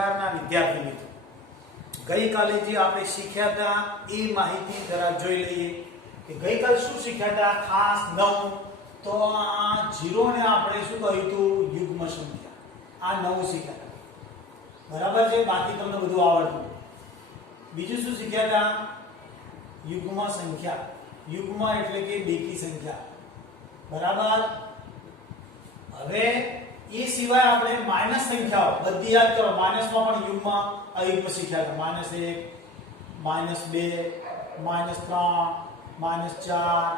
પ્યારના વિદ્યાર્થી મિત્રો, ગઈકાલે જે આપણે શીખ્યા હતા એ માહિતી જરા જોઈ લઈએ કે ગઈકાલે શું શીખ્યા હતા. ખાસ નવું તો આ 0 ને આપણે શું કહ્યું હતું? યુગ્મ સંખ્યા. આ નવું શીખ્યા હતા, બરાબર છે. બાકી તમને બધું આવડતું. બીજું શું શીખ્યા હતા? યુગ્મ સંખ્યા. યુગ્મ એટલે કે બેકી સંખ્યા, બરાબર. હવે એ સિવાય આપણે માઇનસ સંખ્યાઓ બધી યાદ કરો. માઇનસમાં પણ યુગ્મ અયુગ્મ શીખ્યા હતા. -1 -2 -3 -4,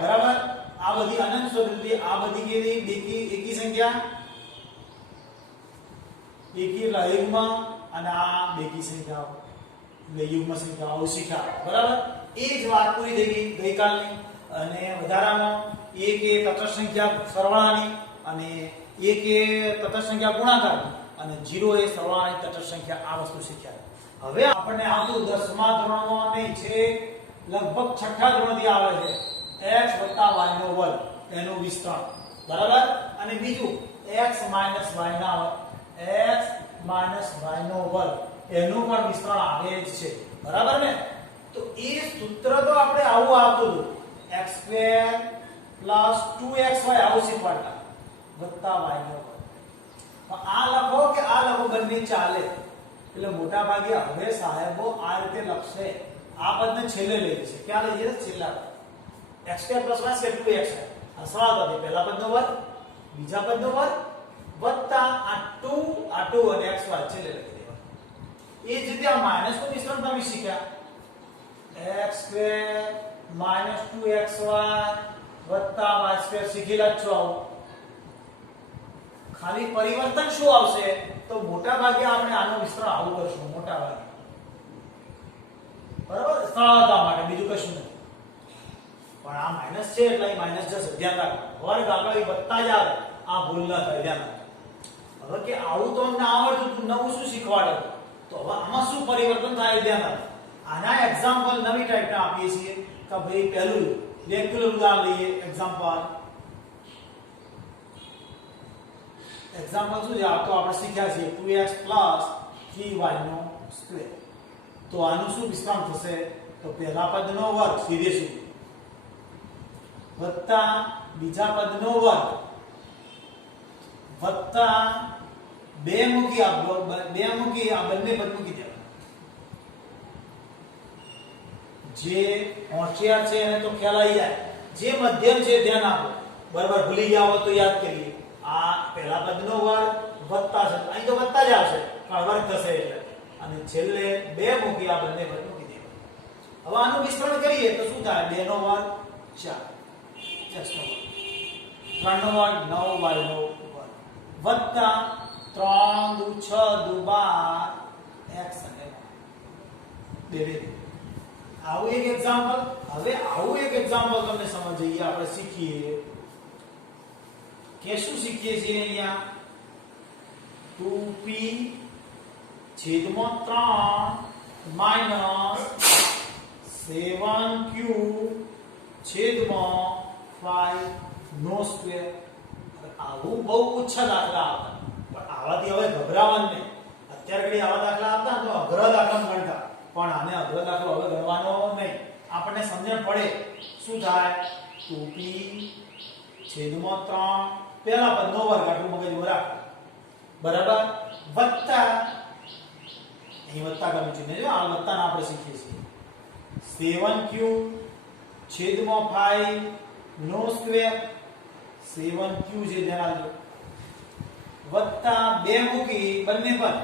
બરાબર. આ બધી અનંત સુધી આ બધી કેવી બેકી એકી સંખ્યા, એકી એટલે અયુગ્મ, અને આ બેકી સંખ્યાઓ એટલે યુગ્મ સંખ્યાઓ શીખ્યા, બરાબર. એ જ વાત પૂરી થઈ ગઈ ગઈકાલની. અને વધારામાં એક એ તટસ્થ સંખ્યા સરવાળાની, અને એક એ તટસ્થ સંખ્યા ગુણાકારની, અને 0 એ સરવાળાની તટસ્થ સંખ્યા. આ વસ્તુ શીખ્યા. હવે આપણને આવતું 10મા ધોરણમાં નહીં છે, લગભગ 6ઠા ધોરણથી આવે છે x + y નો વર્ગ એનું વિસ્તરણ, બરાબર. અને બીજું x - y નો વર્ગ એનું પણ વિસ્તરણ આવે જ છે, બરાબર ને. તો એ સૂત્ર તો આપણે આવું આવતું હતું, x² + 2xy આવું શીખવાડતા, વત્તા y નો વર્ગ. આ લખો કે આ લખો બંને ચાલે. એટલે મોટા ભાગે હવે સાહેબો આ રીતે લખશે. આ પદને છેલ્લે લઈ જશે. ક્યાં લઈ જશે? છેલ્લા પદ. x² + y = 2xy. આ સરળ પદ, પહેલા પદનો વર્ગ, બીજા પદનો વર્ગ, વત્તા આ 2 અને xy છેલ્લે લખી દેવા. એ જ રીતે આ માઈનસનું વિસ્તરણ તમે શીખ્યા. x² - 2xy + y² શીખેલા જ છો. આવું ખાલી પરિવર્તન શું આવશે? તો મોટા ભાગે આપણે આનું વિસ્તરણ આવું કરશું, મોટા ભાગે, બરાબર, સરળતા માટે, બીજું કશું નથી. પણ આ માઈનસ છે એટલે માઈનસ જશે, ધ્યાન રાખો. વર્ગ આગળ વત્તા જ આવે, આ ભૂલ ન થાય, ધ્યાન રાખો. હવે કે આવું તો અમને આવડતું હતું, નવું શું શીખવાડે, તો હવે આમાં શું પરિવર્તન થાય ધ્યાન રાખો. આના એક્ઝામ્પલ નવી ટાઈપના આપીએ છીએ કે ભાઈ પહેલું રેગ્યુલર ઉદાહરણ લઈએ. એક્ઝામ્પલ શું છે? આ તો આપણે શીખ્યા છીએ 2x + 3y નો સ્ક્વેર. તો આનું શું વિસ્તરણ થશે? તો પહેલા પદનો વર્ગ સીધે સીધું, વત્તા બીજા પદનો વર્ગ, વત્તા 2 મૂકી આ બંને પદ મૂકી દેવા. જે હોશિયાર છે એને તો ખ્યાલ આવી જાય. જે મધ્યમ છે ધ્યાન આપો, બરાબર. ભૂલી ગયા હો તો યાદ કરીએ. આ પહેલા પદનો વર્ગ વત્તા છે, અહીં તો વત્તા જ આવશે પણ વર્ગ થશે એટલે, અને છેલ્લે 2 મૂકી આ બંને પદ મૂકી દેવા. હવે આનું વિસ્તરણ કરીએ તો શું થાય? 2 નો વર્ગ 4, x નો વર્ગ, 3 નો વર્ગ 9y નો વર્ગ, વત્તા 3 દુ 6 દુ 12 x અને y. આવું એક એક્ઝામ્પલ. હવે આવું એક એક્ઝામ્પલ તમને સમજીએ, આપણે શીખીએ કે શું શીખીએ છીએ અહીંયા? 2p / 3 - 7q / 5 નો સ્ક્વેર. આવું બહુ ઓછા દાખલા આવતા, પણ આવાથી હવે ગભરાવાનું નહીં. અત્યારે ઘડી આવા દાખલા આવતા તો અઘરા દાખલા ગણતા, પણ આને અઘરો દાખલો હવે ગણવાનો નહીં. આપણને સમજણ પડે શું થાય? 2p / 3 પહેલા પદનો વર્ગ, આટલું મગજમાં રાખો, બરાબર, વત્તા અહીં વત્તા કરવું છે ને, જો આ વત્તાને આપણે શીખીએ છીએ 7q / 5 નો સ્ક્વેર. 7q છે ધ્યાન આપજો, વત્તા 2 મૂકી બંને પદ.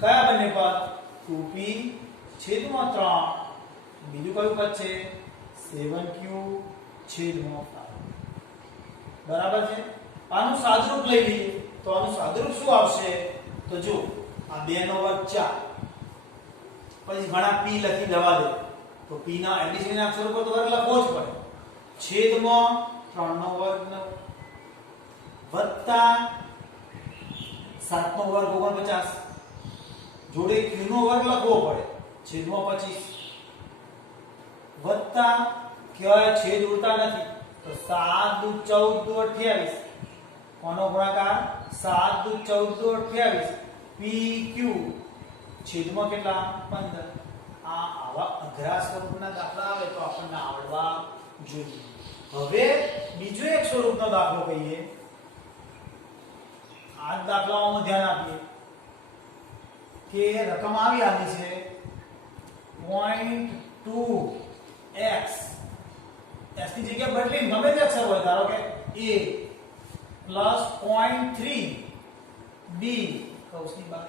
કયા બંને પદ? 2p / 3, બીજું કયું પદ છે? 7q / 5, બરાબર છે. આનું સાદુરૂપ લઈ લઈએ તો આનું સાદુરૂપ શું આવશે? તો જો આ 2 નો વર્ગ 4, પછી ઘણા p લખી દેવા દે, તો p ના એબીસીડી ના અક્ષર ઉપર તો વર્ગ લખવો જ પડે. છેદમાં 3 નો વર્ગ 9, વત્તા 7 નો વર્ગ 49, જોડે q નો વર્ગ લખવો પડે, છેદમાં 25, વત્તા કહેવાય છેદ ઉડતા નથી તો 7 દુ 14 દુ 28. કોનો ગુણાકાર? 7 દુ 14 દુ 28. PQ છેદમાં કેટલા 15 આ આવા અઘરા સ્વરૂપના દાખલા આવે તો આપણને આવડવા જોઈએ. હવે બીજો એક સ્વરૂપનો દાખલો કહીએ. આ દાખલાઓમાં ધ્યાન આપીએ કે રકમ આવી આની છે 0.2x x ની જગ્યાએ બદલીને ગમે તે અક્ષર હોય, ધારો કે a પ્લસ 0.3 b કૌંસની બહાર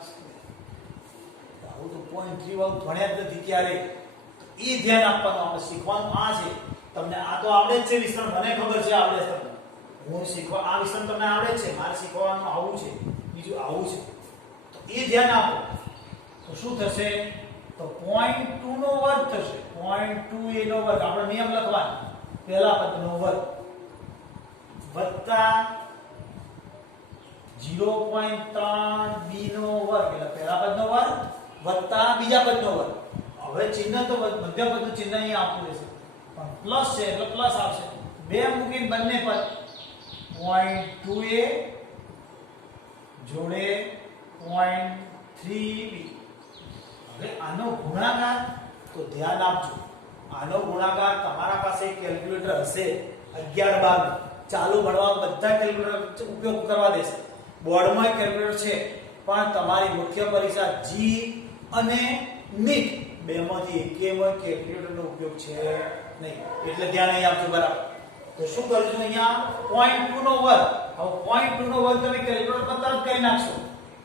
આવું તો 0.3 વાળું ભણ્યા જ નથી ક્યારે. એ ધ્યાન આપવાનું આપણે શીખવાનું આ છે. તમને આ તો આવડે જ છે વિસ્તરણ, મને ખબર છે આવડે છે તમને. હું શીખવા આ વિસ્તરણ તમને આવડે જ છે, મારે શીખવાનું આવું છે, બીજું આવું છે. તો એ ધ્યાન આપો તો શું થશે? તો 0.2 નો વર્ગ થશે. 0.2 a નો વર્ગ આપણે નિયમ લખવાનો પહેલા પદનો વર્ગ વત્તા 0.3 b નો વર્ગ એટલે પહેલા પદનો વર્ગ વત્તા બીજા પદનો વર્ગ. હવે ચિહ્ન તો મધ્ય પદનું ચિહ્ન અહીં આવતું રહેશે પણ પ્લસ છે એટલે પ્લસ આવશે. બે મૂકીને બંને પદ 0.2a જોડે 0.3b. હવે આનો ગુણાકાર તો ધ્યાન આપજો. આનો ગુણાકાર તમારા પાસે કેલ્ક્યુલેટર હશે 11 12 ચાલુ ભણવા બધા કેલ્ક્યુલેટર ઉપયોગ કરવા દેશે. બોર્ડમાં કેલ્ક્યુલેટર છે પણ તમારી મુખ્ય પરીક્ષા જી અને નીટ બેમાંથી એકેયમાં કેલ્ક્યુલેટરનો ઉપયોગ છે નહીં, એટલે ધ્યાન અહીં આપજો બરાબર. તો શું કરીશું અહીંયા 0.2 નો વર્ગ. હવે 0.2 નો વર્ગ તમે કેલ્ક્યુલેટર પર તરત કરી નાખશો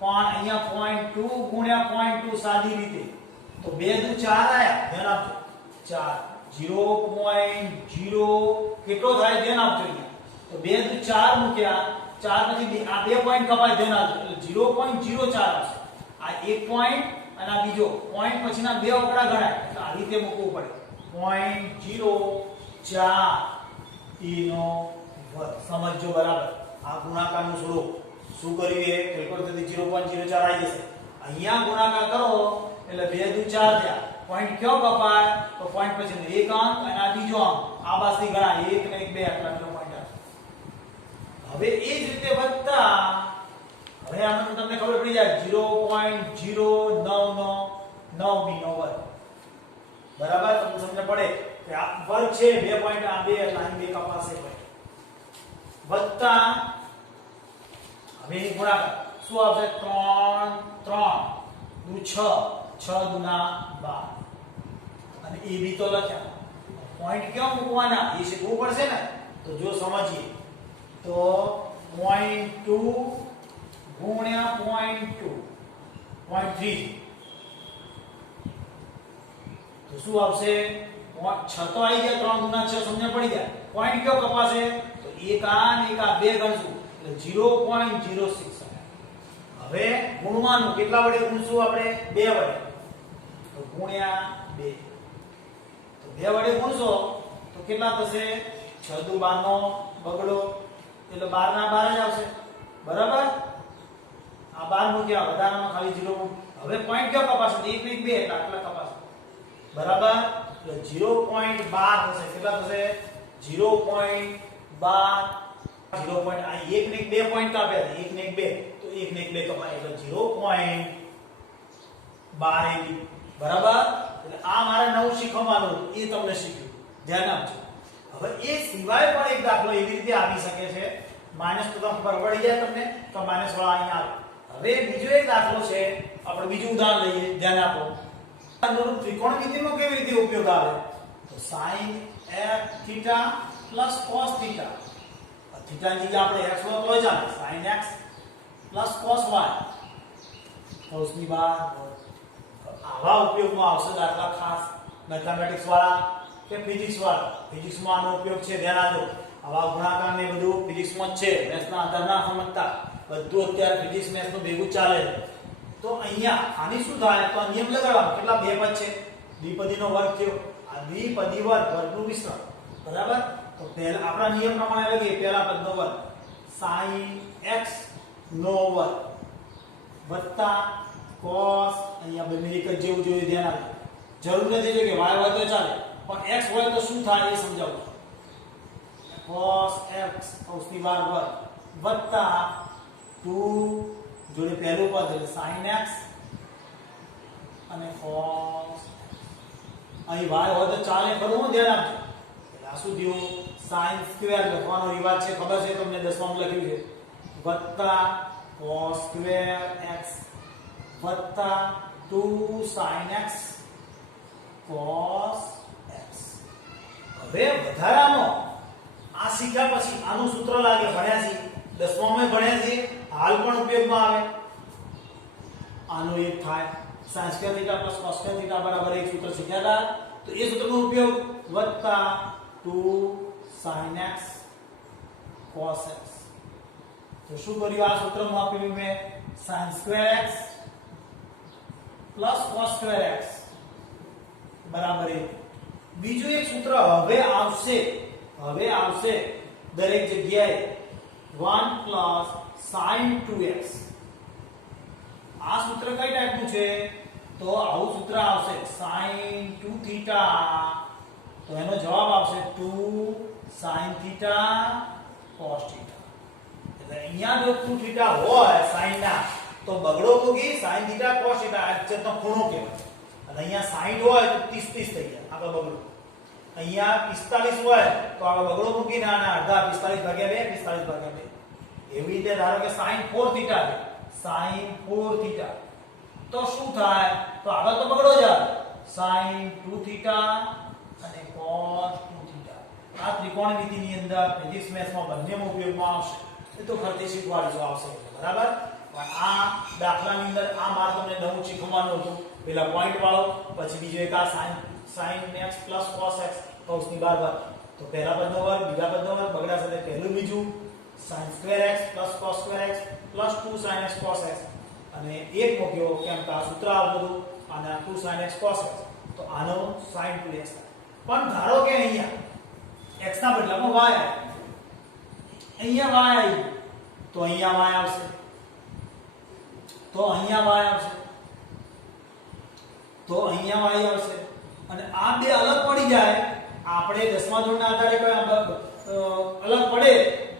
પણ અહીંયા 0.2 ગુણ્યા 0.2 સાદી રીતે તો 2 દુ 4 આયા. ધ્યાન આપજો 4 0.0 કેટલો થાય ધ્યાન આપજો અહીંયા. તો 2 દુ 4 મૂક્યા 4 પછી આ 2 પોઈન્ટ કપાય ધ્યાન આપજો એટલે 0.04 આવશે. આ એક પોઈન્ટ અને આ બીજો પોઈન્ટ પછીના બે આંકડા ગણાય એટલે આ રીતે મૂકવું પડે 0.04 e નો વર્ગ. સમજજો બરાબર. આ ગુણાકારનું સ્વરૂપ શું કર્યું એ કેલ્ક્યુલેટરથી 0.04 આવી જશે. અહીંયા ગુણાકાર કરો એટલે 2 દુ 4 થયા. પોઈન્ટ કયો કપાય તો પોઈન્ટ પછીનો એક અંક અને આ બીજો અંક આ બાજુથી ગણાય 1 ને 1 2 આટલા પોઈન્ટ આવે. હવે એ જ રીતે વધતા હવે આમાં તમને ખબર પડી જાય 0.099 b નો વર્ગ. બરાબર તમને સમજ પડે કે આ વર્ગ છે 2 પોઈન્ટ આ 2 એટલે અહીં 2 કપાશે વત્તા હવે એ ગુણાકાર શું આવશે 3 દુ 6 દુ 12 અને એ બી તો લખ્યા. પોઈન્ટ ક્યાં મૂકવાના એ શીખવું પડશે ને. તો જો સમજીએ તો 0.2 ગુણ્યા 0.2 0.3 તો શું આવશે 6 તો આવી ગયા 3 ગુણ્યા 6 સમજ પડી જાય. પોઈન્ટ કયો કપાશે તો એક આ ને એક આ બે ગણશું એટલે 0.06. હવે ગુણવાનું કેટલા વડે ગુણશું આપણે 2 વડે તો ગુણ્યા 2 તો 2 વડે ગુણશો તો કેટલા થશે 6 દુ 12 નો બગડો એટલે 12 ના 12 જ આવશે. બરાબર આ 12 મૂક્યા વધારામાં ખાલી 0 મૂક. હવે પોઈન્ટ કયો કપાશે 1 ને 2 એટલે આટલા કપાશે. બરાબર એટલે 0.12 થશે. કેટલા થશે 0.12 0. આ 1 ને 2 પોઈન્ટ કાપ્યા 1 ને 2 તો 1 ને 2 કપાય એટલે 0.12 બરાબર. એટલે આ મારે નવું શીખવાનું એ તમને શીખ્યું ધ્યાન આપજો. હવે એ સિવાય પણ એક દાખલો એવી રીતે આવી શકે છે માઈનસ તો ખબર પડી જાય તમને તો માઈનસ વાળા અહીંયા આવે. હવે બીજો એક દાખલો છે આપણે બીજું ઉદાહરણ લઈએ ધ્યાન આપો. અનુરૂપ ત્રિકોણમિતિનો કેવી રીતે ઉપયોગ આવે તો sin f θ cos θ. થીટા ની જગ્યાએ આપણે x લો તો ચાલે sin x cos y કૌંસની બહાર. આવા ઉપયોગમાં આવશે દાખલા ખાસ મેથેમેટિક્સ વાળા કે ફિઝિક્સ વાળા. ફિઝિક્સમાં આનો ઉપયોગ છે ધ્યાન આપજો. આવા ગુણાકાર ને બધું ફિઝિક્સમાં જ છે. મેથ્સના આધાર ના સમજતા બધું અત્યારે ફિઝિક્સ મેથ્સનું ભેગું ચાલે છે. તો અહીંયા આની શું થાય તો નિયમ લગાડવાનો કેટલા બે પદ છે દ્વિપદીનો વર્ગ થયો. આ દ્વિપદી વર્ગનું વિસ્તરણ બરાબર. તો પહેલા આપણા નિયમ પ્રમાણે લઈએ પહેલા પદનો વર્ગ sin x નો વર્ગ વત્તા cos અહીંયા બંને એક જ જેવું જોયું ધ્યાન આપજો. જરૂર નથી કે y હોય તો ચાલે પણ x હોય તો શું થાય એ સમજાવું. cos x કૌંસની બહાર વર્ગ વત્તા 2 જોડે પહેલું પદ એટલે sin x અને cos અહીં y હોય તો ચાલે ખરું, હું ધ્યાન આપજો. એટલે આ શું થયું? sin સ્ક્વેર લખવાનો રિવાજ છે, ખબર છે તમને, 10માં લખ્યું છે, વત્તા cos સ્ક્વેર x વત્તા 2 sin x cos x. હવે વધારામાં આ શીખ્યા પછી આનું સૂત્ર લાગે, ભણ્યા છે 10માં ભણ્યા છે, હાલ પણ ઉપયોગમાં આવે. આનું એક થાય sin square theta plus cos square theta બરાબર એક સૂત્ર શીખ્યા હતા, તો એ સૂત્રનો ઉપયોગ વત્તા 2 sin x cos x. તો શું કર્યું? આ સૂત્રમાં આપ્યું મેં sin square x plus cos square x બરાબર 1. બીજું એક સૂત્ર હવે આવશે દરેક જગ્યાએ 1 પ્લસ sin 2x. આ સૂત્ર કઈ ટાઈપનું છે? તો આવું સૂત્ર આવશે sin 2 થીટા, તો એનો જવાબ આવશે 2 sin થીટા cos થીટા. એટલે અહીંયા જો 2 થીટા હોય sin ના, તો બગડો મૂકી sin થીટા cos થીટા આ છેદનો ખૂણો કહેવાય. અને અહીંયા 60 હોય તો 30 30 થઈ જાય આગળ બગડો. અહીંયા 45 હોય તો આગળ બગડો મૂકીને આના અડધા 45 ભાગ્યા 2 45 ભાગ્યા 2. એવી રીતે ધારો કે sin 4 થીટા છે, sin 4 થીટા, તો શું થાય? તો આગળ તો બગડો જ આવે, sin 2 થીટા અને cos 2 થીટા. આ ત્રિકોણમિતિની અંદર ફિઝિક્સ મેથ્સમાં બંનેમાં ઉપયોગમાં આવશે. એ તો ફરતી શીખવાડીશું આવશે, બરાબર. પણ આ દાખલાની અંદર આ માર તમને નવું શીખવાનું હતું, પેલા પોઈન્ટ વાળો, પછી બીજો એક આ sin x cos x કૌંસની બહાર. તો પહેલા પદનો વર્ગ, બીજા પદનો વર્ગ, બગડા સાથે પહેલું બીજું, sin square x cos square x 2 sin x cos x. અને એક મૂક્યો કેમ કે આ સૂત્ર આવતું હતું, અને 2 sin x cos x, તો આનો sin 2x. પણ ધારો કે અહીંયા x ના બદલામાં y આવે, અહીંયા y આવી, તો અહીંયા y આવશે, તો અહીંયા y આવશે, તો અહીંયા y આવશે. અને આ બે અલગ પડી જાય, આપણે 10મા ધોરણના આધારે કોઈ અલગ પડે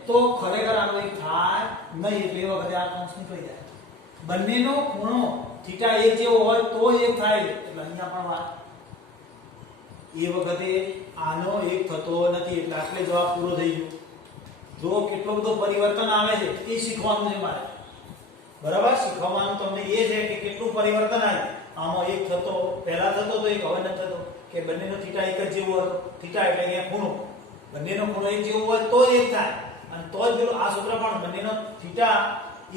તો ખરેખર આનો એક થાય નહીં. એટલે એ વખતે આ કૌંસ નીકળી જાય. બંનેનો ખૂણો થીટા એક જેવો હોય તો એક થાય, એટલે અહીંયા પણ એ વખતે આનો એક થતો નથી. એટલે આટલે જવાબ પૂરો થઈ ગયો. જો કેટલો બધો પરિવર્તન આવે છે એ શીખવાનું છે મારે, બરાબર. શીખવાનું તમને એ છે કે કેટલું પરિવર્તન આવે. આમાં એક થતો, પહેલા થતો તો એક હવે નથી થતો, કે બંનેનો થીટા એક જ જેવો હતો. થીટા એટલે કે ખૂણો, બંનેનો ખૂણો એક જેવો હોય તો એક થાય. અને તો જ પેલું આ સૂત્ર પણ બંનેનો થીટા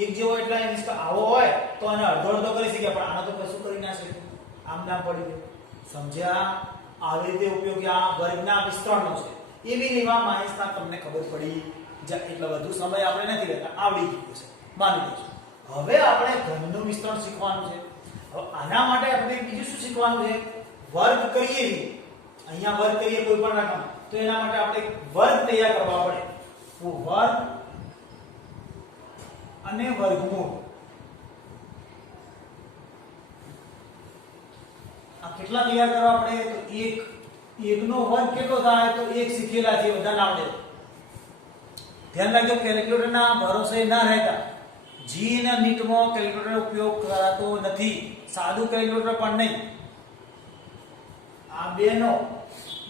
એક જેવો એટલે મીન્સ કે આવો હોય તો એને અડધો અડધો કરી શકે, પણ આનો તો કશું કરી ના શકે, આમ નામ પડી ગયું. સમજ્યા? આવી રીતે ઉપયોગી આ વર્ગના વિસ્તરણનો છે. એવી રીતમાં માહિતીના તમને ખબર પડી જાય. એટલે વધુ સમય આપણે નથી લેતા, આવડી ગયું છે, માની લઈશું. હવે આપણે ઘનનું વિસ્તરણ શીખવાનું છે. હવે આના માટે આપણે બીજું શું શીખવાનું છે? વર્ગ કરીએ. અહીંયા વર્ગ કરીએ કોઈ પણ રકમ, તો એના માટે આપણે વર્ગ તૈયાર કરવા પડે. તો વર્ગ અને વર્ગમૂળ, આ કેટલા તૈયાર કરવા પડે? તો 1 નો વર્ગ કેટલો થાય? તો 1 શીખેલા છે, બધાને આવડે. ધ્યાન રાખજો, કેલ્ક્યુલેટરના ભરોસે ના રહેતા. જી ના નીટમાં કેલ્ક્યુલેટર ઉપયોગ કરાતો નથી, સાદું કેલ્ક્યુલેટર પણ નહીં. આ બે નો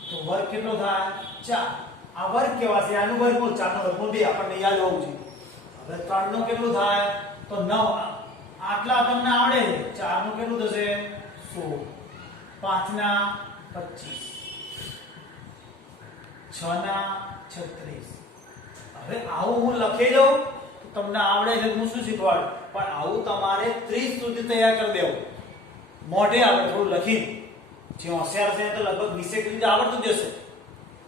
તો વર્ગ કેટલો થાય? 4. આ વર્ગ કેવા છે? આનું વર્ગમૂળ 4 નો વર્ગમૂળ 2 આપણને યાદ હોવું જોઈએ. હવે 3 નો કેટલું થાય? તો 9. આટલા તમને આવડે છે. 4 નું કેટલું થશે? 16. 5 ના 25, 6 ના 36. હવે આવું હું લખી દઉં તો તમને આવડે છે, હું શું શીખવાડું, પણ આવું તમારે 30 સુધી તૈયાર કરી દેવું. મોઢે આપણે થોડું લખીને, જે હોશિયાર છે તો લગભગ 20 રીતે આવડતું જશે,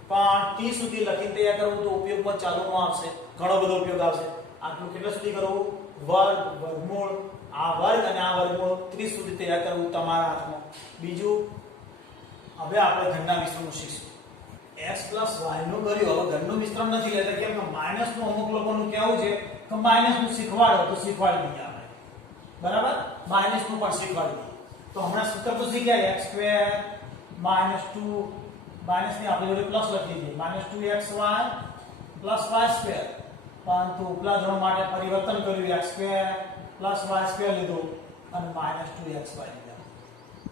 પણ 30 સુધી લખીને તૈયાર કરવું તો ઉપયોગમાં ચાલુમાં આવશે, ઘણો બધો ઉપયોગ આવશે. આટલું કેટલા સુધી કરવું? વર્ગ, વર્ગમૂળ, આ વર્ગ અને આ વર્ગમૂળ 30 સુધી તૈયાર કરવું તમારા હાથમાં. બીજું, હવે આપણે ઘનના વિસ્તરણનું શીખશું. x y નું કર્યું, હવે ઘનનું વિસ્તરણ નથી લેતા, કેમ કે માઈનસ નું અમુક લોકોનું કહેવું છે કે માઈનસ નું શીખવાડો, તો શીખવાડી દઈએ આપણે, બરાબર. માઈનસ નું પણ શીખવાડી દઈએ. તો હમણાં સૂત્ર તો શીખ્યા, x સ્ક્વેર -2, માઈનસ ની આપણે જોડે પ્લસ લખી દઈએ, -2xy પ્લસ y સ્ક્વેર. પરંતુ ઉપલા ધોરણ માટે પરિવર્તન કર્યું, x square plus y square લીધો અને માઇનસ 2xy લીધા.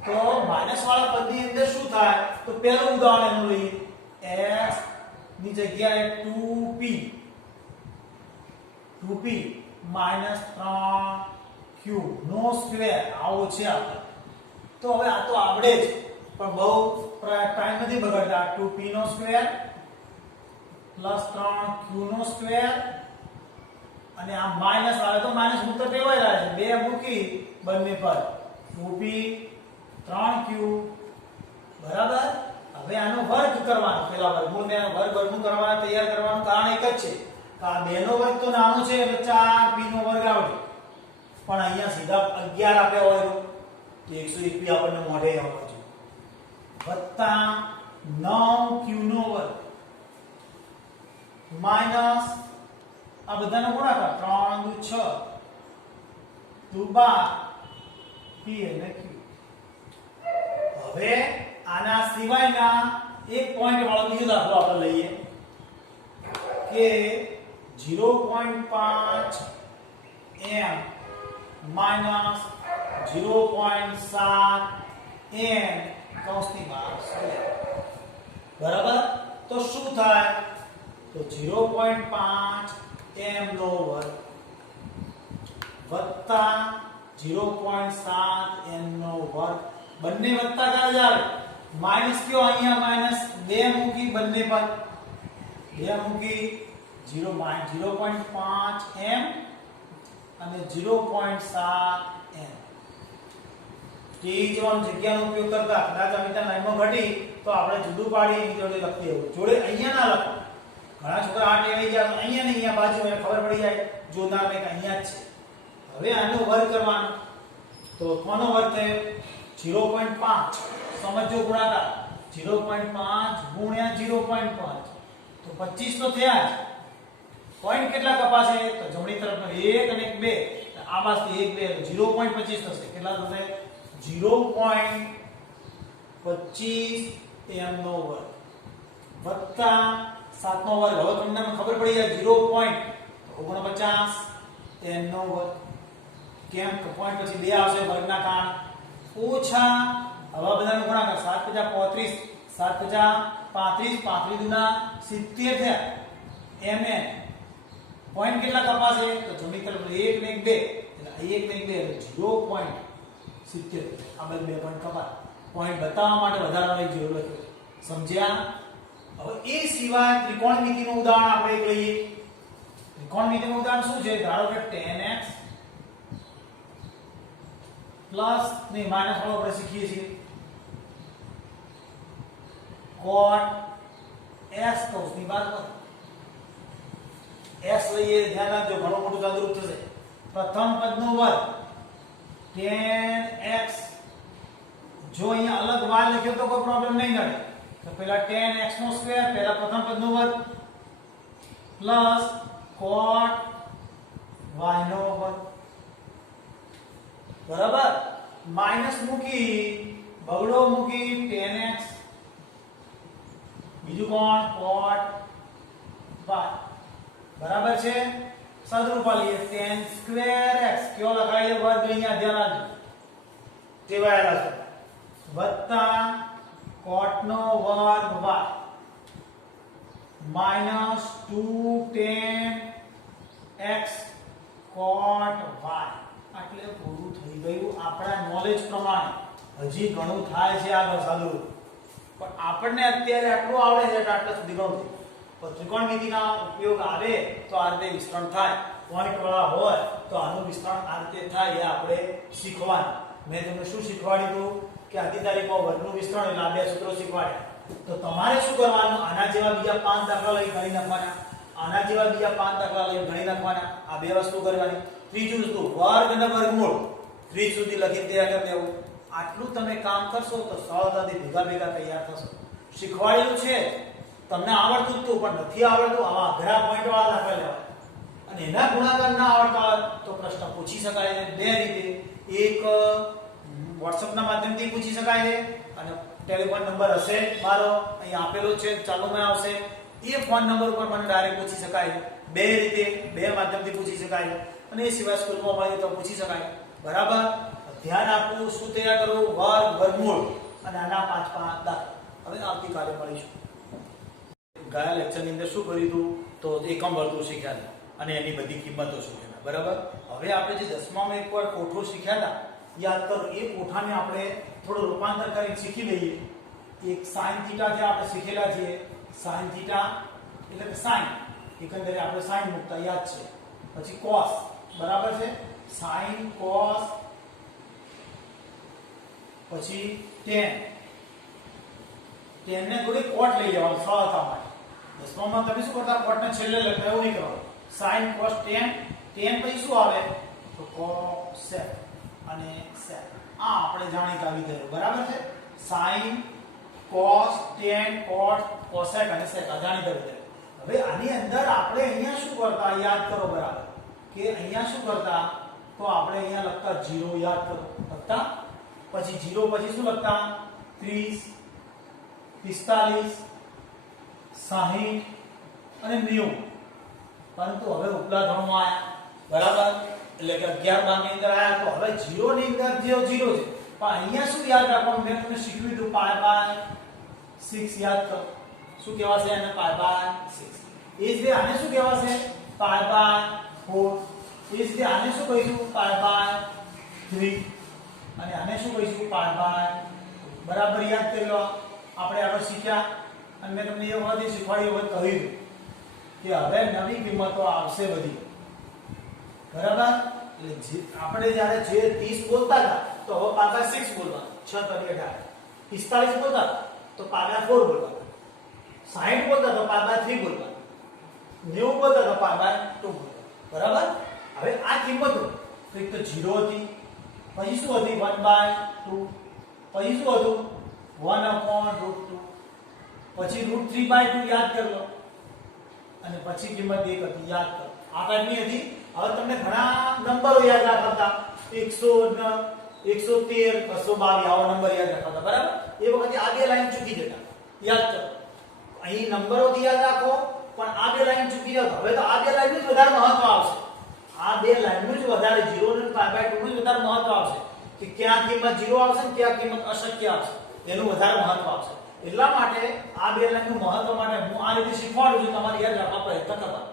તો માઇનસ વાળા પદની અંદર શું થાય? તો પહેલું ઉદાહરણ એનું લઈએ. x ની જગ્યાએ 2p માઇનસ 3q નો સ્ક્વેર આવો છે આપણે. તો હવે આ તો આવડે જ, પણ બહુ ટાઈમ નથી બગાડતા. 2p નો સ્ક્વેર પ્લસ 3q નો સ્ક્વેર અને આ માઇનસ આવે તો માઇનસ મૂકતા ટેવાઈ રહ્યા છે. બે મૂકી બંને પર 2p 3q બરાબર. હવે આનો વર્ગ કરવાનો. પેલા વર્ગમૂળને વર્ગમૂળ કરવાના તૈયાર કરવાનું કારણ એક જ છે કે આ 2 નો વર્ગ તો નાનો છે એટલે 4p નો વર્ગ આવડે, પણ અહીંયા સીધા 11 આપ્યા હોય તો 101p આપણને મોઢે આવવા જોઈએ. વત્તા 9q નો વર્ગ માઇનસ આ બધાનો ગુણાકાર 3 × 6 = 12 p અને q. હવે આના સિવાયના એક પોઈન્ટ વાળો બીજો દાખલો આપણે લઈએ કે 0.5 m માઇનસ 0.7 m કૌંસની બહાર સ્ક્વેર. બરાબર. તો શું થાય? તો 0.5 m નો વર્ગ વત્તા 0.7 m નો વર્ગ, બંને વત્તા ક્યાં જાય? માઈનસ કયો? અહીંયા માઈનસ 2 મૂકી બંને પર 2 મૂકી 0.5 m અને 0.7 m. ટી જોન જગ્યાનો ઉપયોગ કરતા કદાચ અમિતા લાઈનમાં ઘટી તો આપણે જુદું પાડી એની જોડે લખી દેવું. જોડે અહીંયા ના લખો. ઘણા છોકરા આ ટેવાઈ ગયા તો અહીંયા ને અહીંયા બાજુ એને ખબર પડી જાય જોનાર ને કે અહીંયા જ છે. હવે આનો વર્ગ કરવાનો. તો કોનો વર્ગ થયો? 0.5 સમજો ગુણાકાર 0.5 ગુણ્યા 0.5 તો 25 તો થયા જ. પોઈન્ટ કેટલા કપાશે? તો જમણી તરફનો 1 અને 2, આ બાજુથી 1 2 0.25 થશે. કેટલા થશે? 0.25 m નો વર્ગ વત્તા 7 નો વર્ગ. હવે તમને ખબર પડી જાય 0.49 m નો વર્ગ. કેમ કે પોઈન્ટ પછી 2 આવશે વર્ગના કારણે. ઓછા હવે બધાનો ગુણાકાર 7 × 5 = 35 35 દુના 70 થયા mn. પોઈન્ટ કેટલા કપાશે? તો જમણી તરફ 1 ને 2 એટલે 1 ને 2 એટલે 0.70. આ બે પોઈન્ટ કપા. પોઈન્ટ બતાવવા માટે વધારાની જરૂર છે. સમજ્યા? હવે એ સિવાય ત્રિકોણમિતિનું ઉદાહરણ આપણે એક લઈએ. ત્રિકોણમિતિનું ઉદાહરણ શું છે? ધારો કે 10x પ્લસ નહીં માઈનસ વાળો આપણે શીખીએ છીએ cot s કૌંસની બહાર s લઈએ. ધ્યાન રાખજો ઘણું મોટું સાદુરૂપ થશે. પ્રથમ પદનો વર્ગ 10x. જો અહીંયા અલગ y લખ્યો તો કોઈ પ્રોબ્લેમ નહીં નડે. તો પહેલા 10x નો સ્ક્વેર, પહેલા પ્રથમ પદનો વર્ગ પ્લસ cot y નો વર્ગ. બરાબર. માઈનસ મૂકી બગડો મૂકી 10x બીજું કોણ? cot y. બરાબર છે. સદરૂપ લઈએ 10 2x કયો લખાય છે? વર્ગ. અહીંયા ધ્યાન રાખજો ટેવાયેલા છે. વત્તા cot નો વર્ગ y minus 2 10x cot y. એટલે પૂરું થઈ ગયું. આપણા નોલેજ પ્રમાણે હજી ઘણું થાય છે આગળ સાદું, પણ આપણને અત્યારે આટલું આવડે છે એટલે આટલા સુધી ઘણું થયું. તો ત્રિકોણમિતિના ઉપયોગ આવે તો આ રીતે વિસ્તરણ થાય. પોઈન્ટ વાળા હોય તો આનું વિસ્તરણ આ રીતે થાય એ આપણે શીખવાનું. મેં તમને શું શીખવાડ્યું હતું કે આજની તારીખમાં વર્ગનું વિસ્તરણ એટલે આ બે સૂત્રો શીખવાડ્યા. તો તમારે શું કરવાનું? આના જેવા બીજા 5 દાખલા લઈ ગણી નાખવાના. આના જેવા બીજા 5 દાખલા લઈ ગણી નાખવાના. આ બે વસ્તુ કરવાની. ત્રીજું વસ્તુ વર્ગ અને વર્ગમૂળ 30 સુધી લખીને તૈયાર કરી દેવું. આટલું તમે કામ કરશો તો સરળતાથી ભેગા તૈયાર થશો. શીખવાડેલું છે, તમને આવડતું હતું પણ નથી આવડતું, આવા અઘરા પોઈન્ટ વાળા દાખલા લેવા અને એના ગુણાકાર ના આવડતા હોય તો પ્રશ્ન પૂછી શકાય છે બે રીતે. એક WhatsApp ના માધ્યમથી પૂછી શકાય છે અને ટેલિફોન નંબર હશે મારો અહીં આપેલો છે, ચાલુમાં આવશે. એ ફોન નંબર ઉપર મને ડાયરેક્ટ પૂછી શકાય છે. બે રીતે બે માધ્યમથી પૂછી શકાય છે. અને એ સિવાય સ્કૂલમાં હોય તો પૂછી શકાય. બરાબર, ધ્યાન આપવું. શું તૈયાર કરવું? વર્ગ, વર્ગમૂળ અને આના 5 દાખલા. હવે આવતીકાલે મળીશું. ગયા લેક્ચરની અંદર શું કર્યું હતું? તો એકમ વર્તુળ શીખ્યા હતા અને એની બધી કિંમતો શીખ્યા. બરાબર, હવે આપણે જે 10મામાં એકવાર કોઠો શીખ્યા હતા, યાદ કરો. એ કોઠાને આપણે થોડું રૂપાંતર કરીને શીખી લઈએ. એક sin થીટા જે આપણે શીખેલા છીએ, sin થીટા એટલે કે sin, એકંદરે આપણે sin મૂકતા યાદ છે. પછી cos, બરાબર છે, sin cos, પછી tan, tan ને થોડી કોટ લઈ લેવાનું સરળતા માટે. 10માં તમે શું કરતા? કોટને છેલ્લે લખતા, એવું નહીં કરવાનું. sin cos tan, tan પછી શું આવે? તો cosec અને sec. આ આપણે જાણીતા વિધેયો. બરાબર છે, sin cos tan cot cosec અને sec આ જાણીતા વિધેયો. હવે આની અંદર આપણે અહીંયા શું કરતા? યાદ કરો. બરાબર, કે અહીંયા શું કરતા? તો આપણે અહીંયા લખતા 0, યાદ કરો, લખતા. પછી 0 પછી શું લખતા? 30, 45, 60 અને 90. પરંતુ હવે ઉપલા ધોરણમાં આયા. બરાબર, એટલે કે 11 12 ની અંદર આયા. તો હવે 0 ની અંદર જે 0 છે, પણ અહીંયા શું યાદ રાખવાનું? મેં તમને શીખવ્યું હતું π/6 યાદ કરો. શું કહેવાશે? એને π/6. એ જ આને શું કહેવાશે? π/4. એ જ આને શું કહીશું? π/3. અને આને શું કહીશું? π/2. બરાબર, યાદ કરી લો. આપણે આગળ શીખ્યા અને મેં તમને એ વખતે શીખવાડી વખત કહ્યું કે હવે નવી કિંમતો આવશે બધી. બરાબર, એટલે આપણે જ્યારે જે 30 બોલતા હતા તો હવે π/6 બોલવા. 6 તરી 18. 45 બોલતા તો π/4 બોલવા. 60 બોલતા તો π/3 બોલવા. 90 બોલતા તો π/2 બોલવા. બરાબર, હવે આ કિંમતો એક તો 0 હતી, પછી શું હતી? 1/2, પછી શું હતું? 1/√2, પછી √3/2 યાદ કરી લો. અને પછી કિંમત 1 હતી, યાદ કરો. આ ટાઈપની હતી. હવે તમને ઘણા નંબરો યાદ રાખતા, 100, 113, 222 આવો નંબર યાદ રાખતા. બરાબર, એ વખતે આ બે લાઈન ચૂકી જતા, યાદ કરો. અહીં નંબરોથી યાદ રાખો, પણ આ બે લાઈન ચૂકી જાવ. હવે તો આ બે લાઈનનું જ વધારે મહત્વ આવશે. આ બે લાઈનનું જ વધારે 0 અને π/2 નું જ વધારે મહત્વ આવશે. કે ક્યાં કિંમત 0 આવશે ને ક્યાં કિંમત અશક્ય આવશે, એનું વધારે મહત્વ આવશે. એટલા માટે આ બે લાઈનનું મહત્વ માટે હું આ રીતે શીખવાડું છું. તમારે યાદ રાખવા પ્રયત્ન કરવા.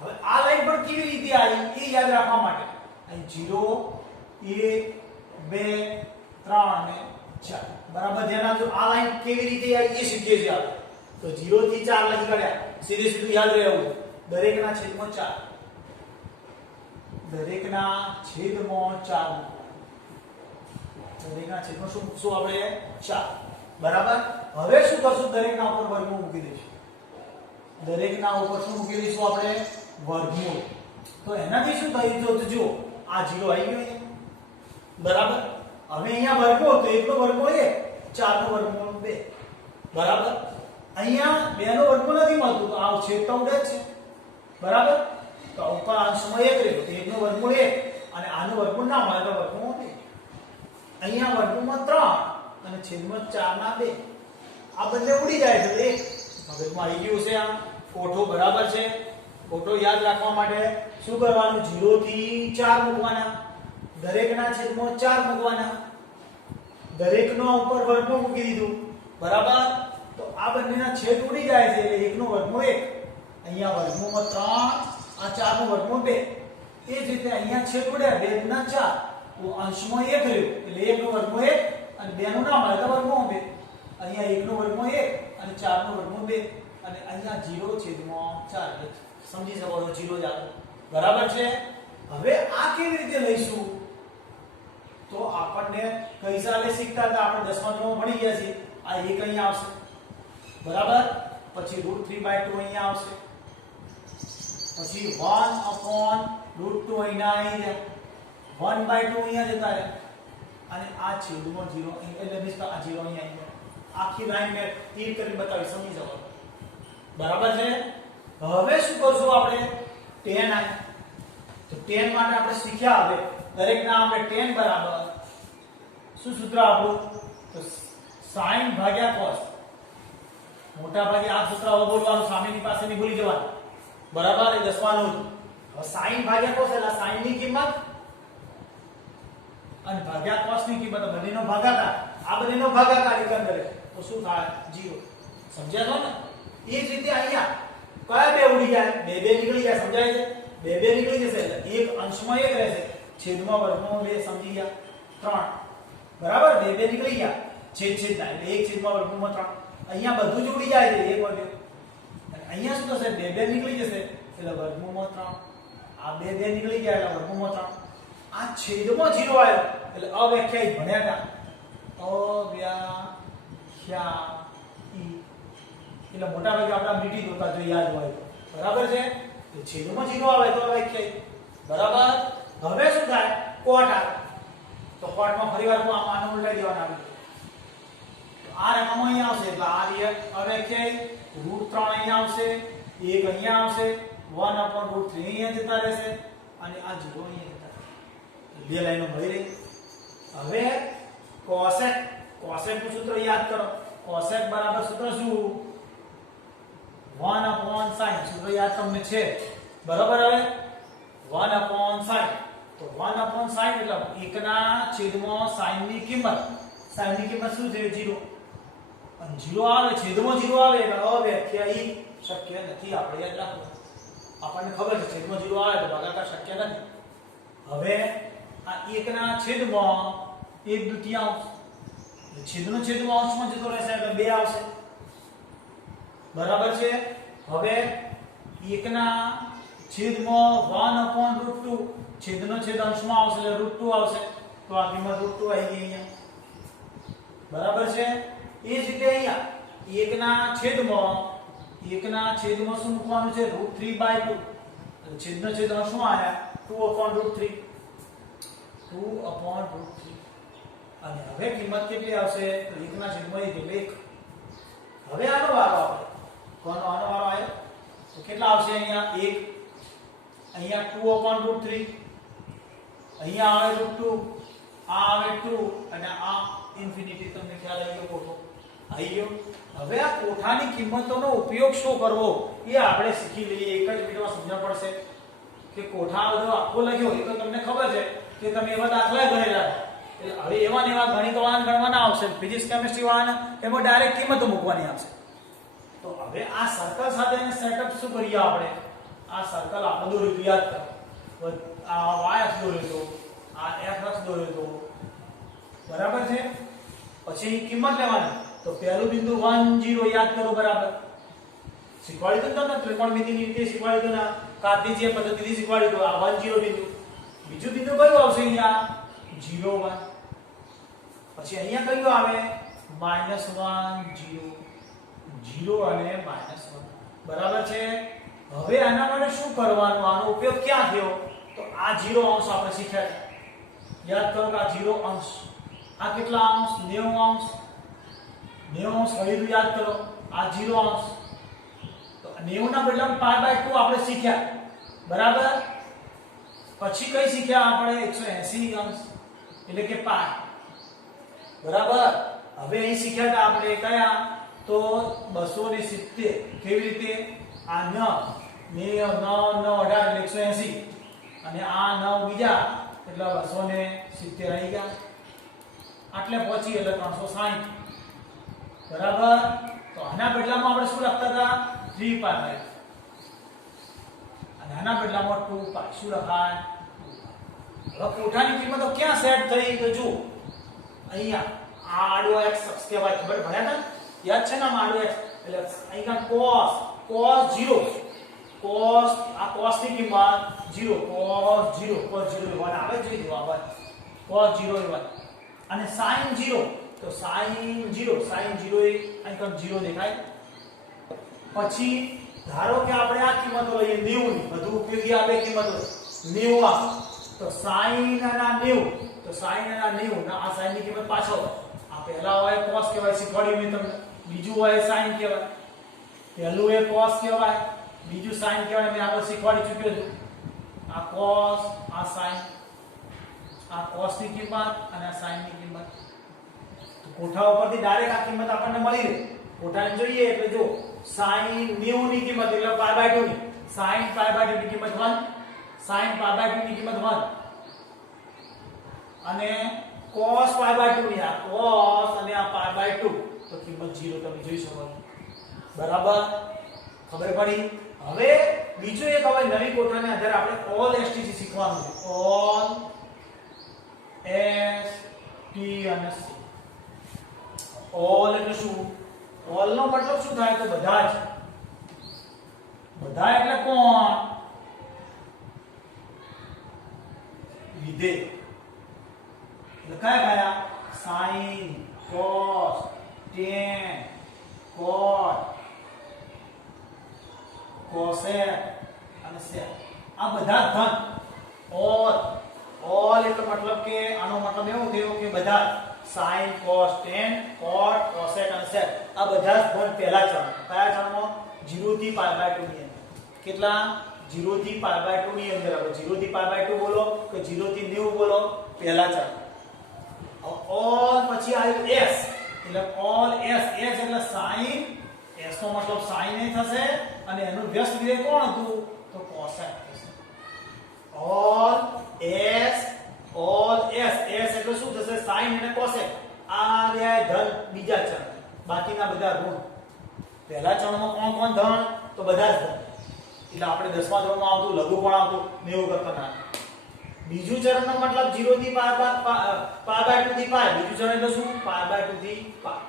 હવે આ લાઈન પર કેવી રીતે આવી એ યાદ રાખવા માટે અહીં 0, 1, 2, 3 અને 4. બરાબર, ધ્યાન આપજો. આ લાઈન કેવી રીતે આવી એ શીખીએ છીએ આપણે. તો 0 થી 4 લખી કાઢ્યા. સીધે સીધું યાદ રહેવું. દરેકના છેદમાં 4. દરેકના છેદમાં 4. દરેકના છેદમાં શું મૂકશું આપણે? 4. બરાબર, હવે શું કરશું? દરેકના ઉપર વર્ગમૂળ મૂકી દઈશું. દરેકના ઉપર શું મૂકી દઈશું આપણે? વર્ગમૂળ. તો એનાથી શું થયું? તો જુઓ, આ 0 આવી ગયો અહીંયા. બરાબર, હવે અહીંયા વર્ગમૂળ તો 1 નો વર્ગમૂળ 1, 4 નો વર્ગમૂળ 2. બરાબર, અહીંયા 2 નો વર્ગમૂળ નથી મળતું તો આ છેદ તો ઉડે જ છે. બરાબર, તો ઉપર અંશમાં 1 રહ્યો તો 1 નો વર્ગમૂળ 1 અને આનું વર્ગમૂળ ના મળે તો વર્ગમૂળ 2. અહીંયા વર્ગમૂળમાં 3 અને છેદમાં 4 ના 2. આ બંને ઉડી જાય છે. 1 મગજમાં આવી ગયું છે. આ કોઠો બરાબર છે. કોઠો યાદ રાખવા માટે શું કરવાનું? 0 થી 4 મૂકવાના. દરેકના છેદમાં 4 મૂકવાના. દરેકનો ઉપર વર્ગમૂળ મૂકી દીધું. બરાબર, તો આ બંનેના છેદ ઉડી જાય છે એટલે 1 નો વર્ગમૂળ 1. અહીંયા વર્ગમૂળમાં 3, આ 4 નો વર્ગમૂળ 2. એ જ રીતે અહીંયા છેદ ઉડ્યા 2 ના 4 તો અંશમાં 1 રહ્યો એટલે 1 નો વર્ગમૂળ 1 અને 2 નું ના મળે તો વર્ગમૂળ 2. અહીંયા 1 નો વર્ગમૂળ 1 અને 4 નો વર્ગમૂળ 2 અને અહીંયા 0 છેદમાં 4. સમજી શકો છો 0 જ આવે. બરાબર છે. હવે આ કેવી રીતે લઈશું? તો આપણને કઈ સાલે શીખતા હતા? આપણે 10મા ધોરણમાં ભણી ગયા છીએ. આ 1 અહીંયા આવશે. બરાબર, પછી √3/2 અહીંયા આવશે. પછી 1/√2 અહીંયા આવી જાય. 1/2 અહીંયા જતા રહે અને આ છેદમાં 0 એટલે મીન્સ આ 0 અહીંયા આવી જાય. આખી લાઈન મેં તીર કરીને બતાવી, સમજી શકો. બરાબર છે. હવે શું કરશું આપણે? tan આવે તો tan માટે આપણે શીખ્યા. હવે દરેકના આપણે tan બરાબર શું સૂત્ર આપણું? તો sin ભાગ્યા cos. મોટા ભાગે આ સૂત્ર હવે બોલવાનું, સામેની પાસે ની ભૂલી જવાનું. બરાબર, એ 10માનું હવે sin ભાગ્યા cos એટલે sin ની કિંમત અને ભાગ્યા cos ની કિંમત, બંનેનો ભાગાકાર, આ બંનેનો ભાગાકાર એકંદરે તો શું થાય 0. સમજ્યા છો ને? એ જ રીતે અહીંયા કયા બે ઉડી જાય? બે બે નીકળી જાય. સમજાય છે? બે બે નીકળી જશે એટલે એક અંશમાં એક રહેશે, છેદમાં વર્ગમાં 2. સમજી ગયા? 3. બરાબર? બે બે નીકળી ગયા, છેદ છેદ ના એટલે 1 છેદમાં વર્ગમૂળમાં 3. અહીંયા બધું જ ઉડી જાય છે, એક વધ્યો. અને અહીંયા શું થશે? બે બે નીકળી જશે એટલે વર્ગમૂળમાં 3. આ બે બે નીકળી ગયા એટલે વર્ગમૂળમાં 3. આ છેદમાં 0 આવ્યો એટલે અવ્યાખ્યાયિત ભણ્યા હતા. અવ્યાખ્યાયિત એટલે મોટા ભાગે આપણે લીટી દોરતા જો યાદ હોય તો. બરાબર છે? એટલે છેદમાં 0 આવે તો અવ્યાખ્યાયિત. બરાબર? હવે શું થાય? કોટ આવે તો કોટમાં ફરીવાર હું આને ઉલટાઈ દેવાના આવી. તો આ રકમ અહીંયા આવશે એટલે આ રિયલ અવ્યાખ્યાયિત, √3 અહીંયા આવશે, 1 અહીંયા આવશે, 1/√3 અહીંયા જતા રહેશે અને આ 0 અહીંયા જતા રહેશે. બે લાઈનો મળી રહી. હવે કોસેક નું સૂત્ર યાદ કરો. કોસેક બરાબર સૂત્ર શું? 1/sin. સૂત્ર યાદ તમને છે? બરાબર? હવે 1/sin તો 1/sin એટલે 1 ના છેદમાં sin ની કિંમત. sin ની કિંમત શું છે? 0. અને 0 આવે, છેદમાં 0 આવે એટલે અવ્યાખ્યાયિત, શક્ય નથી. આપણે યાદ રાખવું. આપણને ખબર છે છેદમાં 0 આવે તો ભાગાકાર શક્ય નથી. હવે આ 1 ના છેદમાં 1/2 છેદનો છેદમાં અંશમાં જતો રહેશે એટલે 2 આવશે. બરાબર છે? હવે 1 ના છેદમાં 1/√2 છેદનો છેદ અંશમાં આવશે એટલે √2 આવશે તો આ કિંમત √2 આવી ગઈ અહીંયા. બરાબર છે? એ જ રીતે અહીંયા 1 ના છેદમાં શું મૂકવાનું છે? √3/2 છેદનો છેદ અંશમાં આવ્યા 2/√3 અને હવે કિંમત કેટલી આવશે? તો 1 ના છેદમાં 1 એટલે 1. હવે આનો વારો આપણે કોનો આનો વારો આવ્યો તો કેટલા આવશે? અહીંયા 1, અહીંયા 2/√3, અહીંયા આવે √2, આ આવે 2 અને આ ઇન્ફિનિટી. તમને ખ્યાલ આવી ગયો? કોઠો આવી ગયો. હવે આ કોઠાની કિંમતોનો ઉપયોગ શું કરવો એ આપણે શીખી લઈએ. એક જ મિનિટમાં સમજણ પડશે કે કોઠા બધો આખો લખ્યો એ તો તમને ખબર છે કે તમે એવા દાખલા ગણેલા. એટલે હવે એવા ને એવા ગણિત વાળા ગણવાના આવશે, ફિઝિક્સ કેમિસ્ટ્રી વાળાને એમાં ડાયરેક્ટ કિંમતો મૂકવાની આવશે. તો હવે આ સર્કલ સાથે સેટઅપ શું કરીએ આપણે? આ સર્કલ આપણે દોર્યું યાદ કરો. આ y અક્ષ દોર્યો તો, આ x અક્ષ દોર્યો તો. બરાબર છે? પછી કિંમત લેવાની. તો પહેલું બિંદુ 1 0 યાદ કરો. બરાબર? શીખવાડ્યું તો તમને ત્રિકોણમિતિની રીતે શીખવાડ્યું તો, કાર્ટેશિયન પદ્ધતિથી શીખવાડ્યું તો. આ 1 0 બિંદુ. બીજું બિંદુ કયું આવશે? અહીંયા 0 1. પછી અહીંયા કયું આવે? -1 0 0 અને -1. બરાબર છે? હવે આના માટે શું કરવાનું? આનો ઉપયોગ ક્યાં થયો? તો આ 0 અંશ આપણે શીખ્યા. યાદ કરો કે આ 0 અંશ. આ કેટલા અંશ? 90 અંશ. 90 અંશ કયું યાદ કરો? આ 0 અંશ. તો 90 ના બદલામાં π/2 આપણે શીખ્યા. બરાબર? પછી કઈ શીખ્યા આપણે? 180 અંશ એટલે કે π. બરાબર? હવે અહીં શીખ્યા હતા આપણે કયા? તો 270. કેવી રીતે? આ 9 18 એટલે 180 અને આ 9 બીજા એટલે 270 આવી ગયા. આટલે પહોંચી એટલે 360. બરાબર? તો આના બદલામાં આપણે શું લખતા હતા? 3π અને આના બદલામાં 2π. શું લખાય? હવે કોઠાની કિંમતો ક્યાં સેટ થઈ? તો જો અહીંયા આ આડો x અક્ષ કહેવાય. ખબર ભણ્યા હતા? યાદ છે ને? આમ આડો x એટલે અહીંયા cos 0 cos આ cos ની કિંમત 0 cos 0 1 આવે છે. જો આ cos 0 1 અને sin 0 તો sin 0 એ અહીં 0 દેખાય. પછી ધારો કે આપણે આ કિંમતો લઈએ 90 ની. બધું ઉપયોગી આ બે કિંમતો 90 આ તો sin અને 90 તો sin અને 90 ના આ sin ની કિંમત પાછળ. આ પહેલા હોય cos કહેવાય, શીખવાડ્યું મેં તમને. બીજું હોય sin કહેવાય. પહેલું એ cos કહેવાય, બીજું sin કહેવાય. મેં આગળ શીખવાડી ચૂક્યો છું. આ cos, આ sin. આ cos ની કિંમત અને આ sin ની કિંમત. તો કોઠા ઉપરથી ડાયરેક્ટ આ કિંમત આપણને મળી રહે. કોઠાને જોઈએ એટલે જો sin 90 ની કિંમત એટલે π/2 ની sin π/2 ની કિંમત 1 sin પાઈ બાય 2 ની કિંમત 1 અને cos પાઈ બાય 2 ની આ cos અને આ પાઈ બાય 2 તો કિંમત 0 તમે જોઈ શકો બરાબર ખબર પડી હવે બીજો એક હવે નવી કોઠાને આધારે આપણે all STC શીખવાનું છે all S T અને C all એટલે શું all નો મતલબ શું થાય તો બધા જ બધા એટલે કોણ વિધેય એટલે કયા કયા sin cos tan cot cosec અને sec આ બધા ધન all એટલે મતલબ કે આનો મતલબ એવો થયો કે બધા sin cos tan cot cosec અને sec આ બધા જ ધન પહેલા ચરણ કયા ચરણમાં 0 થી પાઈ બાય 2 ની અંદર કેટલા 0 થી પાઈ બાય 2 ની અંદર આપણે 0 થી પાઈ બાય 2 બોલો કે 0 થી 90 બોલો પહેલા ચરણ all પછી આવ્યું s એટલે all s એટલે sin s નો મતલબ sin એ થશે અને એનું વ્યસ્ત વિધેય કોણ હતું તો cosec થશે all s એટલે શું થશે sin અને cosec આ બે ધન બીજા ચરણ બાકીના બધા ઋણ પહેલા ચરણમાં કોણ કોણ ધન તો બધા જ ધન એટલે આપણે 10મા ધોરણમાં આવતું લઘુ પણ આવતું 90 કરતા ના બીજું ચરણનો મતલબ 0 થી પાઈ બાય 2 થી પાઈ બીજું ચરણ એટલે શું પાઈ બાય 2 થી પાઈ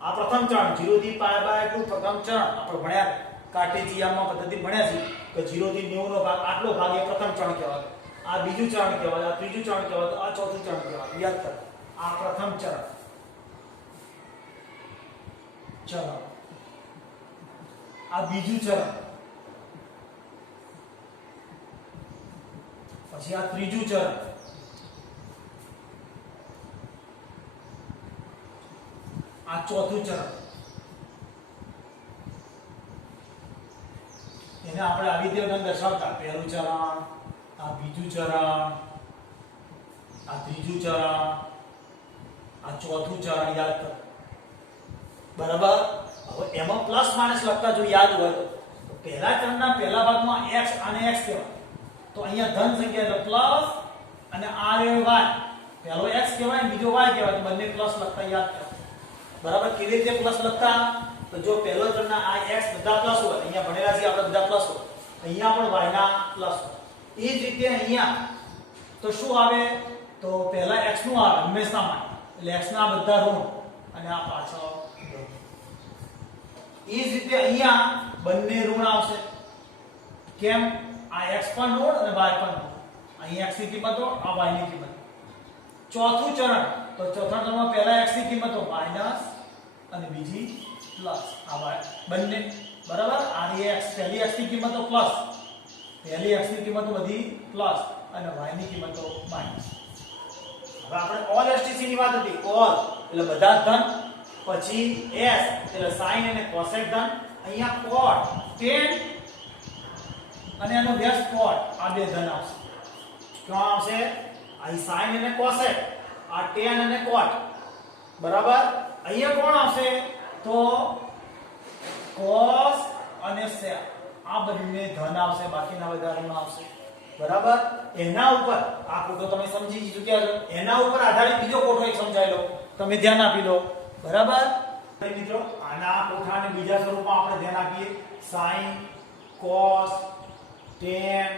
આ પ્રથમ ચરણ 0 થી પાઈ બાય 2 પ્રથમ ચરણ આપણે ભણ્યા કાર્ટેશિયનમાં પદ્ધતિ ભણ્યા છે કે 0 થી 90 નો ભાગ આટલો ભાગ એ પ્રથમ ચરણ કહેવાય આ બીજું ચરણ કહેવાય આ ત્રીજું ચરણ કહેવાય આ ચોથું ચરણ કહેવાય યાદ કર આ પ્રથમ ચરણ આ બીજું ચરણ પછી આ ત્રીજું ચરણ આ ચોથું ચરણ એને આપણે આવી રીતે દર્શાવતા પહેલું ચરણ આ બીજું ચરણ આ ત્રીજું ચરણ આ ચોથું ચરણ યાદ કર બરાબર હવે એમાં પ્લસ માઇનસ લખતા જો યાદ હોય તો પહેલા ચરણના પહેલા ભાગમાં x અને x કહેવાય તો અહીંયા ધન સંખ્યા એટલે પ્લસ અને r એ y પહેલો x કહેવાય અને બીજો y કહેવાય તો બંને પ્લસ લખતા યાદ કર બરાબર કેવી રીતે પ્લસ લખતા તો જો પહેલો ચરણના આ x બધા પ્લસ હોય અહીંયા ભણેલા છે આપણે બધા પ્લસ હોય અહીંયા પણ y ના પ્લસ હોય એ જ રીતે અહીંયા તો શું આવે તો પહેલા x નું આવે હંમેશા માટે એટલે x ના બધા ઋણ અને આ પાછળ એ જ રીતે અહીંયા બંને ઋણ આવશે કેમ આ x પણ ઋણ અને y પણ ઋણ અહીં x ની કિંમતો આ y ની કિંમત ચોથું ચરણ તો ચોથા ચરણમાં પહેલા x ની કિંમતો માઈનસ અને બીજી પ્લસ આ y બંને બરાબર આ x પહેલી x ની કિંમતો પ્લસ પહેલી x ની કિંમતો બધી પ્લસ અને y ની કિંમતો માઈનસ હવે આપણે all STC ની વાત હતી all એટલે બધા ધન પછી s એટલે sin અને cosec ધન અહીંયા cot tan અને એનો વ્યસ્ત cot આ બે ધન આવશે ક્યાં આવશે આ sin અને cosec આ tan અને cot બરાબર અહીંયા કોણ આવશે તો cos અને sec આ બંને ધન આવશે બાકીના બધા ઋણ આવશે બરાબર એના ઉપર આ કોઠો તમે સમજી લીધું કે એના ઉપર આધારિત બીજો કોઠો એક સમજાઈ લો તમે ધ્યાન આપી લો બરાબર મિત્રો આના કોઠાને બીજા સ્વરૂપમાં આપણે ધ્યાન આપીએ sin cos tan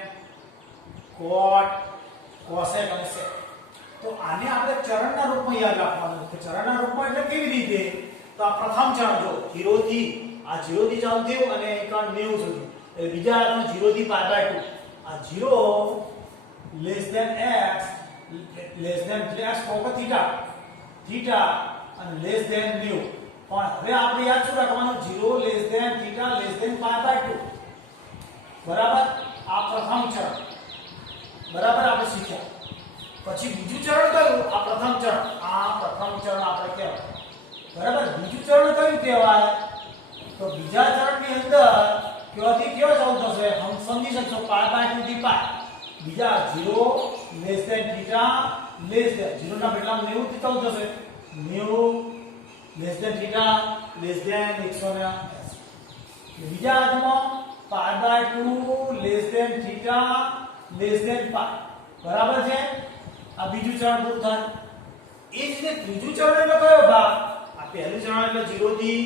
cot cosec અને sec તો આને આપણે ચરણના રૂપમાં યાદ રાખવાનું છે ચરણના રૂપમાં એટલે કેવી રીતે તો આ પ્રથમ ચરણ જો 0 થી આ 0 થી ચાલુ થયું અને 90 સુધી એટલે બીજા આનો 0 થી પાઈ બાય 2 આ 0 less than x cos theta અને લેસ ધેન ન્યુ પણ હવે આપણે યાદ શું રાખવાનું 0 less than theta less than pi by 2 બરાબર આ પ્રથમ ચરણ બરાબર આપણે શીખ્યા પછી બીજું ચરણ કયું આ પ્રથમ ચરણ આપણે કહેવાય બરાબર બીજું ચરણ કયું કહેવાય તો બીજા ચરણની અંદર ક્યોથી કયો ચાલુ થશે હમ સમજી શકશો પાઈ બાય 2 થી પાઈ બીજા 0 less than theta less than 0 ના બદલામાં 90 થી ચાલુ થશે 90 less than theta less than 180 બીજા હાથમાં pi by 2 less than theta less than pi, બરાબર છે? આ બીજું ચરણ પૂરું થાય. એ જ રીતે ત્રીજું ચરણ એટલે કયો ભાગ? આ પહેલું ચરણ એટલે 0 થી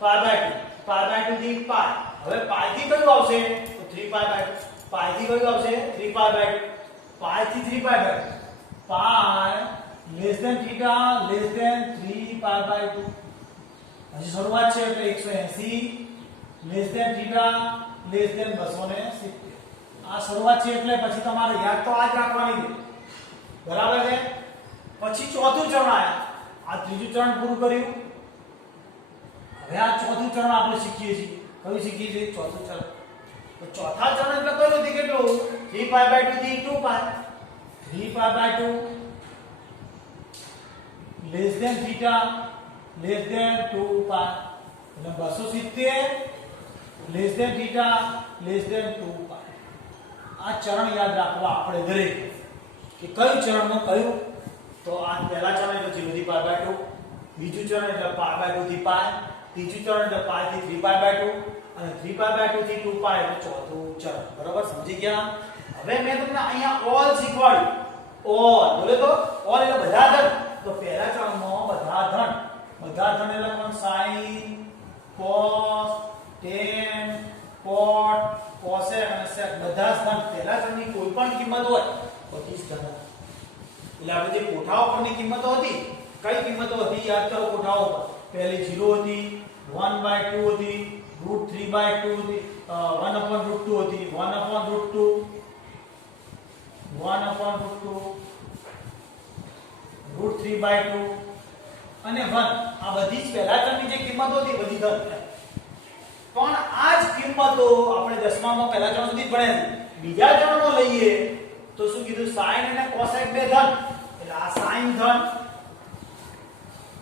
પાઈ/2, પાઈ/2 થી પાઈ. હવે પાઈ થી કયું આવશે? તો 3π/2. પાઈ થી કયું આવશે? 3π/2. પાઈ થી 3π/2. Pi less than theta less than 3π/2. હજી શરૂઆત છે એટલે 180 less than theta less than 270. આ શરૂઆત છે એટલે પછી તમારે યાદ તો આ જ રાખવાની છે, બરાબર છે? પછી ચોથું ચરણ આયા. આ ત્રીજું ચરણ પૂરું કર્યું. હવે આ ચોથું ચરણ આપણે શીખીએ છીએ. કયું શીખીએ છીએ? ચોથું ચરણ. તો ચોથા ચરણ એટલે કયું હતું? કેટલું? 3π/2 થી 2π. 3π/2 less than theta less than 2π. એટલે 270 less than theta less than 2π. આ ચરણ યાદ રાખવા આપણે દરેક કે કયું ચરણમાં કયું. તો આ પહેલા ચરણ એટલે 0 થી π/2, બીજું ચરણ એટલે π/2 થી પાઈ, ત્રીજું ચરણ એટલે પાઈ થી 3π/2 અને 3π/2 થી 2π એટલે ચોથું ચરણ. બરાબર? સમજી ગયા? હવે મેં તમને અહીંયા ઓલ શીખવાડ્યું. ઓલ બોલે તો ઓલ એટલે બધા ધન. તો પહેલા ચરણમાં બધા ધન. બધા ધન એટલે કોણ? sin, cos, tan, cot, cosec અને sec બધા જ ધન. પહેલા ચરણની કોઈ પણ કિંમત હોય બધી જ ધન. એટલે આપણે જે કોઠાઓ પરની કિંમતો હતી, કઈ કિંમતો હતી યાદ કરો? કોઠાઓ પર પહેલી 0 હતી, 1/2 હતી, √3/2 હતી, 1/√2 હતી, 1/√2, 1/√2, √3/2 અને 1. આ બધી જ પહેલા ચરણની જે કિંમતો હતી બધી ધન. પણ આ જ કિંમતો આપણે 10મામાં પહેલા ચરણ સુધી ભણ્યા. બીજા ચરણમાં લઈએ તો શું કીધું? sin અને cosec બે ધન. એટલે આ sin ધન,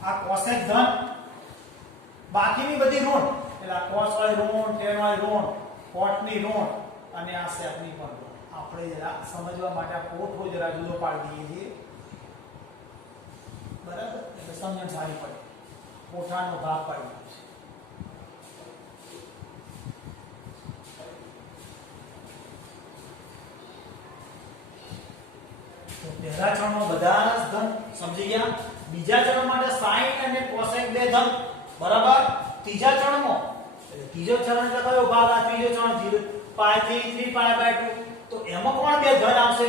આ cosec ધન, બાકીની બધી ઋણ. એટલે આ cos વાળી ઋણ, tan વાળી ઋણ, cot ની ઋણ અને આ sec ની પણ ઋણ. આપણે જરા સમજવા માટે આ કોઠો જરા જુદો પાડી દઈએ છીએ, બરાબર? એટલે સમજણ સારી પડે. કોઠાનો ભાગ પાડી દઈએ છીએ. પહેલા ચરણમાં બધા જ ધન. સમજી ગયા? બીજા ચરણ માટે sin અને cosec બે ધન, બરાબર? ત્રીજા ચરણમાં એટલે ત્રીજો ચરણ એટલે કયો ભાગ? આ ત્રીજો ચરણ 0 પાઈ થી 3π/2. તો એમાં કોણ બે ધન આવશે?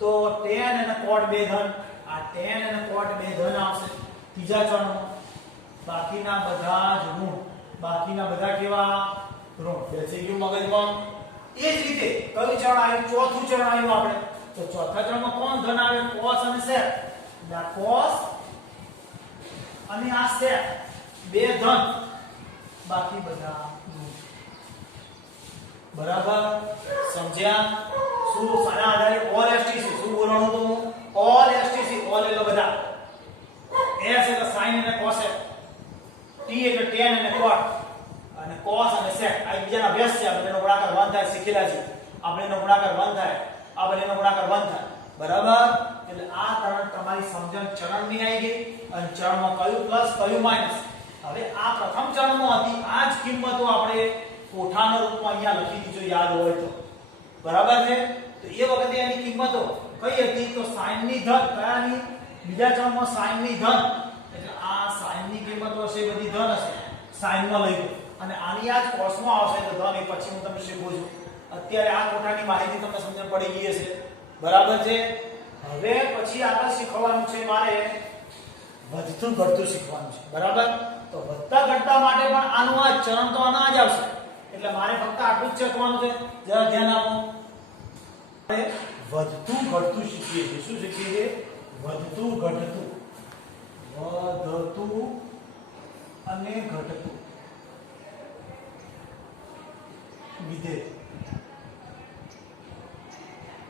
તો tan અને cot બે ધન. આ tan અને cot બે ધન આવશે ત્રીજા ચરણમાં. બાકીના બધા જ ઋણ. બાકીના બધા કેવા? ઋણ. બેસી ગયું મગજમાં. એ જ રીતે કયું ચરણ આવ્યું? ચોથું ચરણ આવ્યું આપણે. તો ચોથા ચરણમાં કોણ ધન આવે? cos અને sec. એટલે આ cos અને આ sec બે ધન, બાકી બધા ઋણ. બરાબર? સમજ્યા? શું આના આધારે ઓલ STC શું બોલવાનું હતું? All STC. ઓલ એટલે બધા. S એટલે sin અને cosec, T એટલે tan અને cot અને cos અને sec. આ બીજાના અભ્યાસ છે. આપણે એનો ગુણાકાર 1 થાય શીખેલા છે. આપણે એનો ગુણાકાર 1 થાય, આ બંનેનો ગુણાકાર 1 થાય. બરાબર? એટલે આ ત્રણ તમારી સમજણ ચરણની આવી ગઈ. અને ચરણમાં કયું પ્લસ કયું માઈનસ. હવે આ પ્રથમ ચરણમાં હતી આ જ કિંમતો આપણે કોઠાના રૂપમાં અહીંયા લખી દીધો યાદ હોય તો. બરાબર છે? તો એ વખતે એની કિંમતો કઈ હતી? તો sin ની ધન. કયાની? બીજા ચરણમાં sin ની ધન. એટલે આ sin ની કિંમતો હશે બધી ધન હશે. sin માં લઈ લો અને આની આ જ cos માં આવશે તો ધન. એ પછી હું તમને શીખવું છું. અત્યારે આ કોઠાની માહિતી તમને સમજણ પડી ગઈ હશે. બરાબર છે? હવે પછી આગળ શીખવાનું છે મારે વધતું ઘટતું શીખવાનું છે. બરાબર? તો વધતા ઘટતા માટે પણ આનું આ ચરણ તો આના જ આવશે. એટલે મારે ફક્ત આટલું જ શીખવાનું છે. જરા ધ્યાન આપો. વધતું ઘટતું શીખીએ છીએ. શું શીખીએ છીએ? વધતું ઘટતું. વધતું અને ઘટતું વિધેય.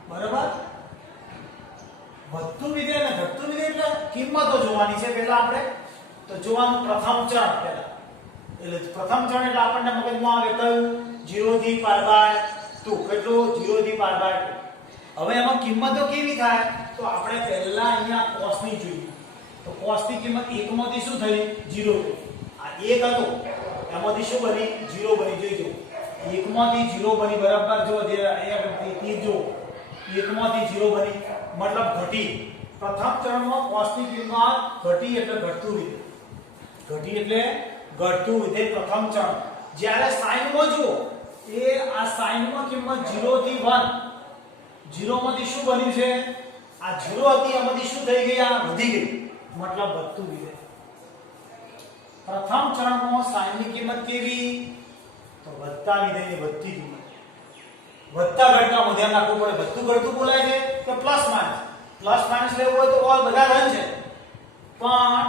બરાબર? વધતું વિધેય અને ઘટતું વિધેય એટલે કિંમતો જોવાની છે. પહેલા આપણે તો જોવાનું પ્રથમ ચરણ પહેલા. એટલે પ્રથમ ચરણ એટલે આપણને મગજમાં આવે કયું? 0 થી π/2. કેટલું? 0 થી π/2. હવે એમાં કિંમતો કેવી થાય? તો આપણે પહેલા અહીંયા cos ની જોઈએ. તો cos ની કિંમત 1 માંથી શું થઈ? 0. આ 1 હતો એમાંથી શું બની? 0 બની. જોઈજો 1 માંથી 0 બની. બરાબર? જો જે ત્રીજો 1 માંથી 0 બની મતલબ ઘટી પ્રથમ ચરણમાં cos ની કિંમત ઘટી એટલે ઘટતું વિધેય ઘટી એટલે ઘટતું વિધેય પ્રથમ ચરણ જ્યારે sin માં જુઓ એ આ sin માં કિંમત 0 થી 1 0 માંથી શું બન્યું છે આ 0 હતી આમાંથી શું થઈ ગઈ આ વધી ગઈ મતલબ વધતું વિધેય પ્રથમ ચરણમાં sin ની કિંમત કેવી તો વધતા વિધેયની વધતી કિંમત વધતા ઘટતામાં ધ્યાન રાખવું પડે વધતું ઘટતું બોલાય છે કે પ્લસ માઈનસ લેવું હોય તો ઓલ બધા ધન છે પણ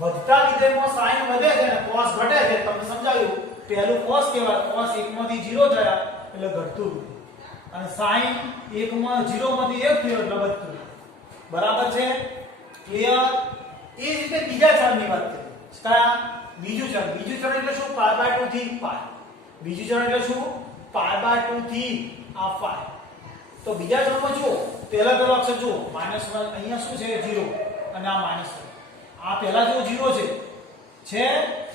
વધતા વિધેયમાં sin વધે છે ને cos ઘટે છે તમને સમજાવ્યું પહેલું cos કહેવાય cos 1 માંથી 0 થયા એટલે ઘટતું વિધેય અને sin 1 માં 0 માંથી 1 થયો એટલે વધતું બરાબર છે ક્લિયર એ જ રીતે બીજા ચરણની વાત કરીએ કયા બીજું ચરણ એટલે શું π/2 થી π બીજું ચરણ એટલે શું π/2 થી આ π તો બીજા ચરણમાં જુઓ પહેલો અક્ષર જુઓ -1 અહીંયા શું છે 0 અને આ -1 આ પહેલા જો 0 છે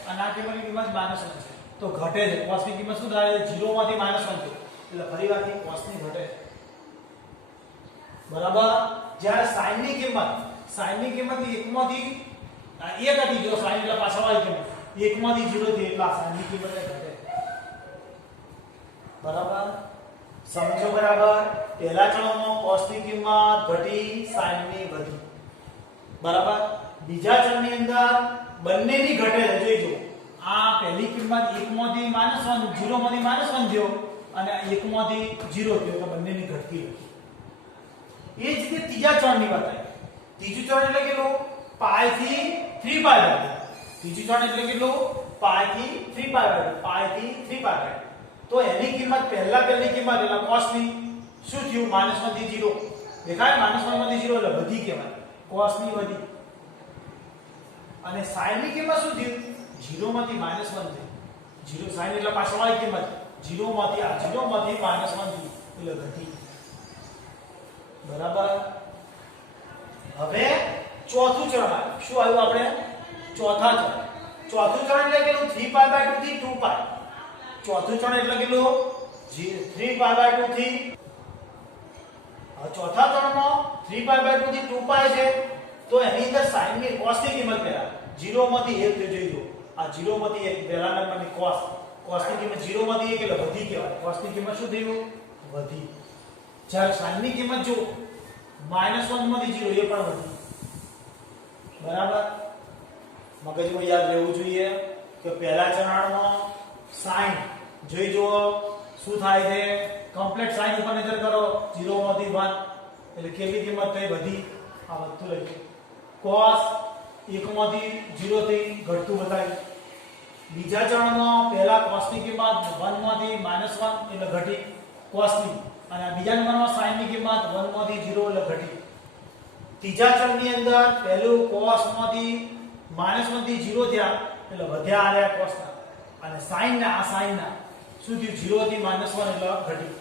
અને આ કિંમતની કિંમત -1 છે તો ઘટે છે cos ની કિંમત શું થાય 0 માંથી -1 છે એટલે ફરીવારથી cos ની ઘટે બરાબર જ્યારે sin ની કિંમત 1 માંથી 1 હતી જો sin એટલે પાછળવાળી કિંમત 1 માંથી 0 થી એટલા sin ની કિંમત ઘટે બરાબર સમજો બરાબર પહેલા ચરણમાં cos ની કિંમત ઘટી sin ની વધી બરાબર બીજા ચરણની અંદર બંનેની ઘટે છે જોઈજો આ પહેલી કિંમત 1 માંથી -1 0 માંથી -1 થયો અને 1 માંથી 0 થયો તો બંનેની ઘટતી હતી એ જ રીતે ત્રીજા ચરણની વાત આવી ત્રીજું ચરણ એટલે કેટલું π થી 3π ત્રીજું ચરણ એટલે કેટલું π થી 3π તો એની કિંમત પહેલી કિંમત એટલે cos ની શું થયું -1 થી 0 દેખાય -1 માંથી 0 એટલે વધી કહેવાય cos ની વધી અને sin ની કિંમત શું થયું 0 માંથી -1 થયું 0 sin એટલે પાછળવાળી કિંમત 0 માંથી -1 થયું એટલે ઘટી બરાબર હવે ચોથું ચરણ આવ્યું શું આવ્યું આપણે ચોથું ચરણ એટલે કેટલું 3π/2 થી 2π ચોથું ચરણ એટલે કેટલું 3π/2 થી ચોથા ચરણમાં 3π/2 થી 2π છે તો એની અંદર sin ની cos ની કિંમત પહેલા 0 માંથી 1 થઈ જઈજો આ 0 માંથી 1 પહેલા નંબરની cos ની કિંમત 0 માંથી 1 એટલે વધી કહેવાય cos ની કિંમત શું થયું વધી જ્યારે sin ની કિંમત જો -1 માંથી 0 એ પણ વધી બરાબર મગજમાં યાદ રહેવું જોઈએ કે પહેલા ચરણમાં sin જોઈ જુઓ શું થાય છે કમ્પ્લીટ sin ઉપર નજર કરો 0 માંથી 1 એટલે કેટલી કિંમત થઈ વધી આ વધતું લઈ cos 1 માંથી 0 થી ઘટતું બતાવ્યું બીજા ચરણમાં પહેલા cos ની કિંમત 1 માંથી -1 એટલે ઘટી cos ની અને બીજા નંબરમાં sin ની કિંમત 1 માંથી 0 એટલે ઘટી ત્રીજા ચરણની અંદર પહેલું cos માંથી -1 થી 0 થયા એટલે વધ્યા આયા cos ના અને sin ના શું થયું 0 થી -1 એટલે ઘટી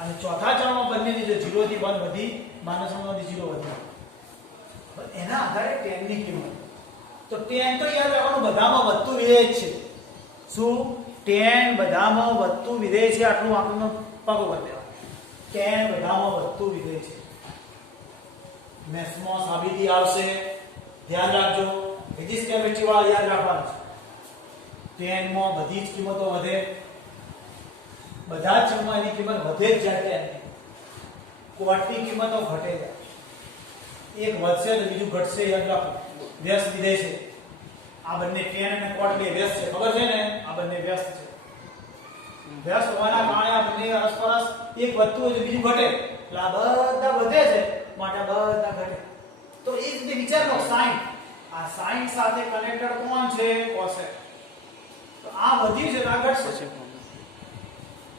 અને ચોથા ચરણમાં બંનેની જે 0 થી 1 વધી -1 માંથી 0 વધી એના આધારે tan ની કિંમત તો tan તો યાદ રાખવાનું બધામાં વધતું વિધેય છે શું tan બધામાં વધતું વિધેય છે આટલું આપણને પગ ઉપર દેવા tan બધામાં વધતું વિધેય છે મેથ્સમાં સાબિતી આવશે ધ્યાન રાખજો ફિઝિક્સ કેમેસ્ટ્રી વાળા યાદ રાખવાનું છે tan માં બધી જ કિંમતો વધે બધા જ ચરણમાં એની કિંમત વધે જ જાય tan કોટની કિંમતો ઘટે જાય એક વધશે તો બીજું ઘટશે યાદ રાખો વ્યસ્ત વિધેય છે આ બંને tan અને cot બે વ્યસ્ત છે ખબર છે ને આ બંને વ્યસ્ત છે વ્યસ્ત હોવાના કારણે આ બંને અરસપરસ એક વધતું હોય તો બીજું ઘટે એટલે આ બધા વધે છે માટે બધા ઘટે તો એ રીતે વિચાર લો sin આ sin સાથે કનેક્ટેડ કોણ છે cosec તો આ વધ્યું છે તો આ ઘટશે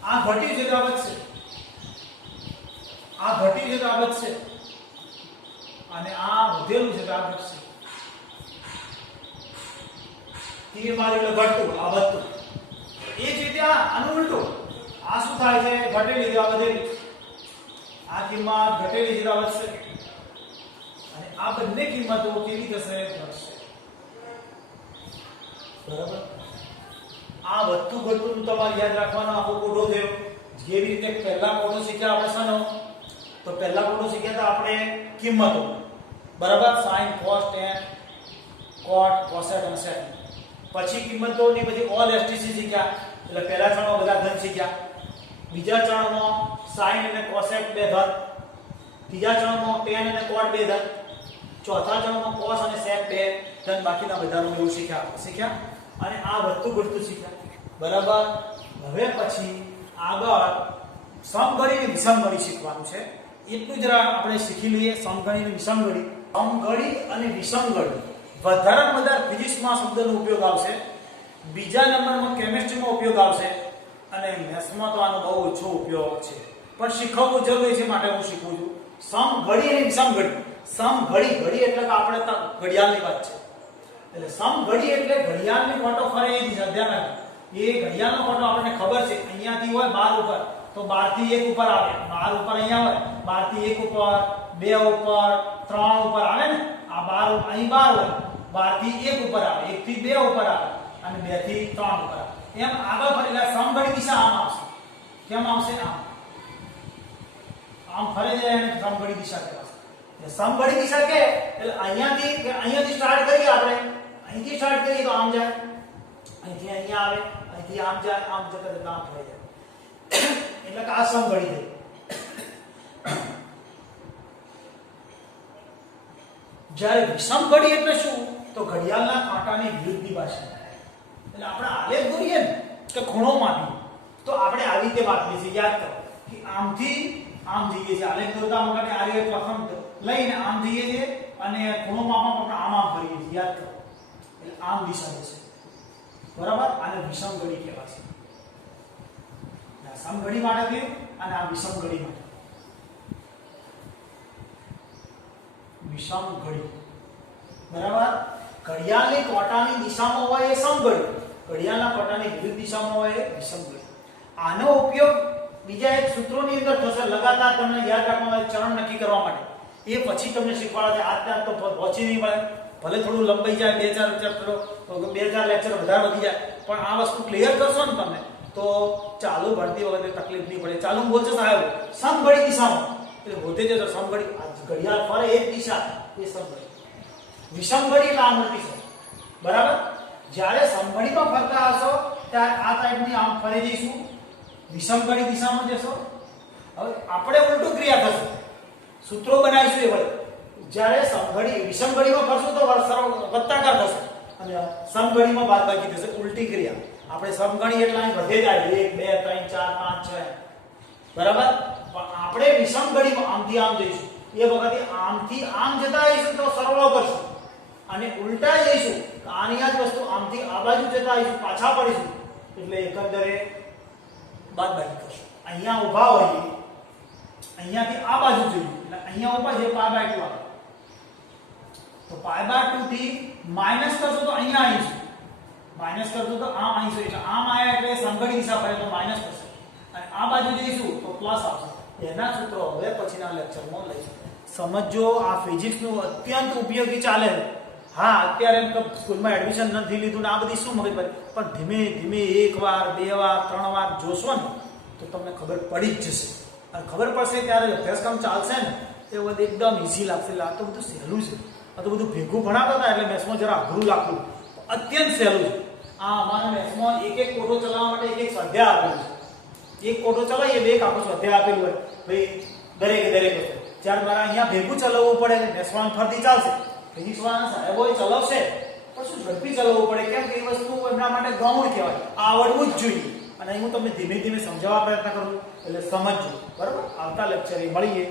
આ ઘટ્યું છે તો આ વધશે આ ઘટ્યું છે તો આ વધશે અને આ વધેલું છે તો આ ઘટશે તીર માર્યું એટલે ઘટતું આ વધતું એ જ રીતે આનું ઉલટું આ શું થાય છે ઘટેલી તો આ વધેલી આ કિંમત ઘટેલી છે તો આ વધશે અને આ બંને કિંમતો કેવી થશે ઘટશે બરાબર આ વધતું ઘટતું તમારે યાદ રાખવાનો આખો કોડો થયો જેવી રીતે પહેલા કોડો શીખ્યા આપણે શાનો તો પહેલા કોટો શીખ્યા હતા આપણે કિંમતો, બરાબર, sin cos tan cot cosec અને sec. પછી કિંમતોની પછી ઓલ એસટીસી શીખ્યા, એટલે પહેલા ચરણમાં બધા ધન શીખ્યા, બીજા ચરણમાં sin અને cosec બે ધન, ત્રીજા ચરણમાં tan અને cot બે ધન, ચોથા ચરણમાં cos અને sec બે ધન, બાકીના બધાનું એવું શીખ્યા અને આ વધતું ઘટતું શીખ્યા, બરાબર. હવે પછી આગળ સમઘડી અને વિષમઘડી શીખવાનું છે. એટલું જરા આપણે શીખી લઈએ. સમઘડી અને વિષમઘડી. સમઘડી અને વિષમઘડી વધારેમાં વધારે ફિઝિક્સમાં શબ્દનો ઉપયોગ આવશે, બીજા નંબરમાં કેમિસ્ટ્રીમાં ઉપયોગ આવશે અને મેથ્સમાં તો આનો બહુ ઓછો ઉપયોગ છે, પણ શીખવવું જરૂરી છે માટે હું શીખું છું. સમઘડી અને વિષમઘડી. સમઘડી, ઘડી એટલે કે આપણે ઘડિયાળની વાત છે, એટલે સમઘડી એટલે ઘડિયાળની કાંટો ફરે એ દિશા. ધ્યાન રાખો, એ ઘડિયાળનો કાંટો આપણને ખબર છે અહીંયાથી હોય 12 ઉપર તો 12 થી 1 ઉપર આવે, 12 ઉપર અહીંયા હોય 12 થી 1 ઉપર, 2 ઉપર, 3 ઉપર આવે ને. આ 12 અહીં 12 હોય, 12 થી 1 ઉપર આવે, 1 થી 2 ઉપર આવે અને 2 થી 3 ઉપર આવે. એમ આગળ ફરે એટલે સમઘડી દિશા આમ આવશે. કેમ આવશે? આમ ફરે જાય અને સમઘડી દિશા કહેવાશે. એટલે સમઘડી દિશા કે એટલે અહીંયાથી સ્ટાર્ટ કરીએ આપણે, અહીંથી સ્ટાર્ટ કરીએ તો આમ જાય, અહીંથી અહીંયા આવે, અહીંથી આમ જાય, આમ જતા જતા આમ થઈ જાય, એટલે કે આ સમઘડી થઈ. જ્યારે વિષમઘડી એટલે શું? તો ઘડિયાળના કાંટાની વિરુદ્ધની બાજુ. એટલે આપણે આલેખ દોરીએ ને કે ખૂણો માપીએ તો આપણે આવી રીતે માપીએ છીએ. યાદ કરો કે આમથી આમ જઈએ છીએ, આલેખ દોરતા વખતે આ રીતે પ્રથમ લઈને આમ જઈએ છીએ અને ખૂણો માપવા આપણે આમ કરીએ છીએ. યાદ કરો, એટલે આમ દિશા જશે, બરાબર. આને વિષમઘડી કહેવાશે. સમઘડી માટે થયું અને આ વિષમઘડી માટે. વિષમઘડી, બરાબર. ઘડિયાળની કાંટાની દિશામાં હોય એ સમઘડી, ઘડિયાળના કાંટાની વિરુદ્ધ દિશામાં હોય એ વિષમઘડી. આનો ઉપયોગ બીજા એક સૂત્રોની અંદર થશે, લગાતાર તમને યાદ રાખવા ચરણ નક્કી કરવા માટે. એ પછી તમને શીખવાડે. આજ તો પહોંચી નહીં મળે, ભલે થોડું લંબાઈ જાય, 2-4 ચેપ્ટરો, 2-4 લેક્ચર વધારે વધી જાય, પણ આ વસ્તુ ક્લિયર કરશો ને તમે તો ચાલુ ભણતી વખતે તકલીફ નહીં પડે. ચાલુ બોલશે સાહેબ સમઘડી દિશામાં, એટલે હોતે જશે સમઘડી. ઘડિયાળ ફરે એક દિશા એ સમઘડી. વિષમઘડી એટલે આમ ઉલટી છે, બરાબર. જ્યારે સમઘડીમાં ફરતા હશો ત્યારે આ ટાઈપની આમ ફરી જઈશું, વિષમઘડી દિશામાં જશો. હવે આપણે ઉલટું ક્રિયા થશે, સૂત્રો બનાવીશું એ વડે. જ્યારે વિષમઘડીમાં ફરશું તો વત્તાકાર થશે અને સમઘડીમાં બાદબાકી થશે, ઉલટી ક્રિયા. આપણે સમઘડી એટલે અહીં વધે જાય 1 2 3 4 5 6, બરાબર. પણ આપણે વિષમઘડીમાં આમથી આમ જઈશું, એ વખતે આમથી આમ જતા આવીશું તો સરવાળો કરશું અને ઉલટા જઈશું તો આની આ જ વસ્તુ આમથી આ બાજુ જતા આવીશું, પાછા પડીશું એટલે એકંદરે બાદબાકી કરશું. અહીંયા ઊભા હોઈએ, અહીંયાથી આ બાજુ જઈએ એટલે અહીંયા ઊભા છે π/2 આવે તો π/2 થી માઈનસ કરશો તો અહીંયા આવીશું, માઈનસ કરશો તો આમ આવીશું, એટલે આમ આયા એટલે સમઘડી દિશા ફરે તો માઈનસ થશે અને આ બાજુ જઈશું તો પ્લસ આવશે. એના સૂત્રો હવે પછીના લેક્ચરમાં લઈશું. સમજો, આ ફિઝિક્સનું અત્યંત ઉપયોગી ચાલે. હા, અત્યારે એમ તો સ્કૂલમાં એડમિશન નથી લીધું ને આ બધી શું મગજમારી, પણ ધીમે ધીમે 1 વાર 2 વાર 3 વાર જોશો ને તો તમને ખબર પડી જ જશે. અને ખબર પડશે ત્યારે અભ્યાસક્રમ ચાલશે ને એ બધું એકદમ ઈઝી લાગશે. આ તો બધું સહેલું છે, આ તો બધું ભેગું ભણાવતા હતા એટલે મેથ્સમાં જરા અઘરું લાગતું, અત્યંત સહેલું છે. આ અમારા મેથ્સમાં એક કોઠો ચલાવવા માટે એક સ્વાધ્યાય આપેલું છે. એક કોઠો ચલાવીએ બે આખો સ્વાધ્યાય આપેલું હોય ભાઈ દરેક વસ્તુ. જ્યારે મારે અહીંયા ભેગું ચલાવવું પડે ને મેથ્સમાં ફરતી ચાલશે, ફિઝિક્સ વાળા સાહેબો ચલાવશે પણ શું ઝડપી ચલાવવું પડે, કેમ કે એ વસ્તુ એમના માટે ગૌણ કહેવાય, આવડવું જ જોઈએ. અને હું તમને ધીમે ધીમે સમજાવવા પ્રયત્ન કરું એટલે સમજજો, બરાબર. આવતા લેક્ચરે મળીએ.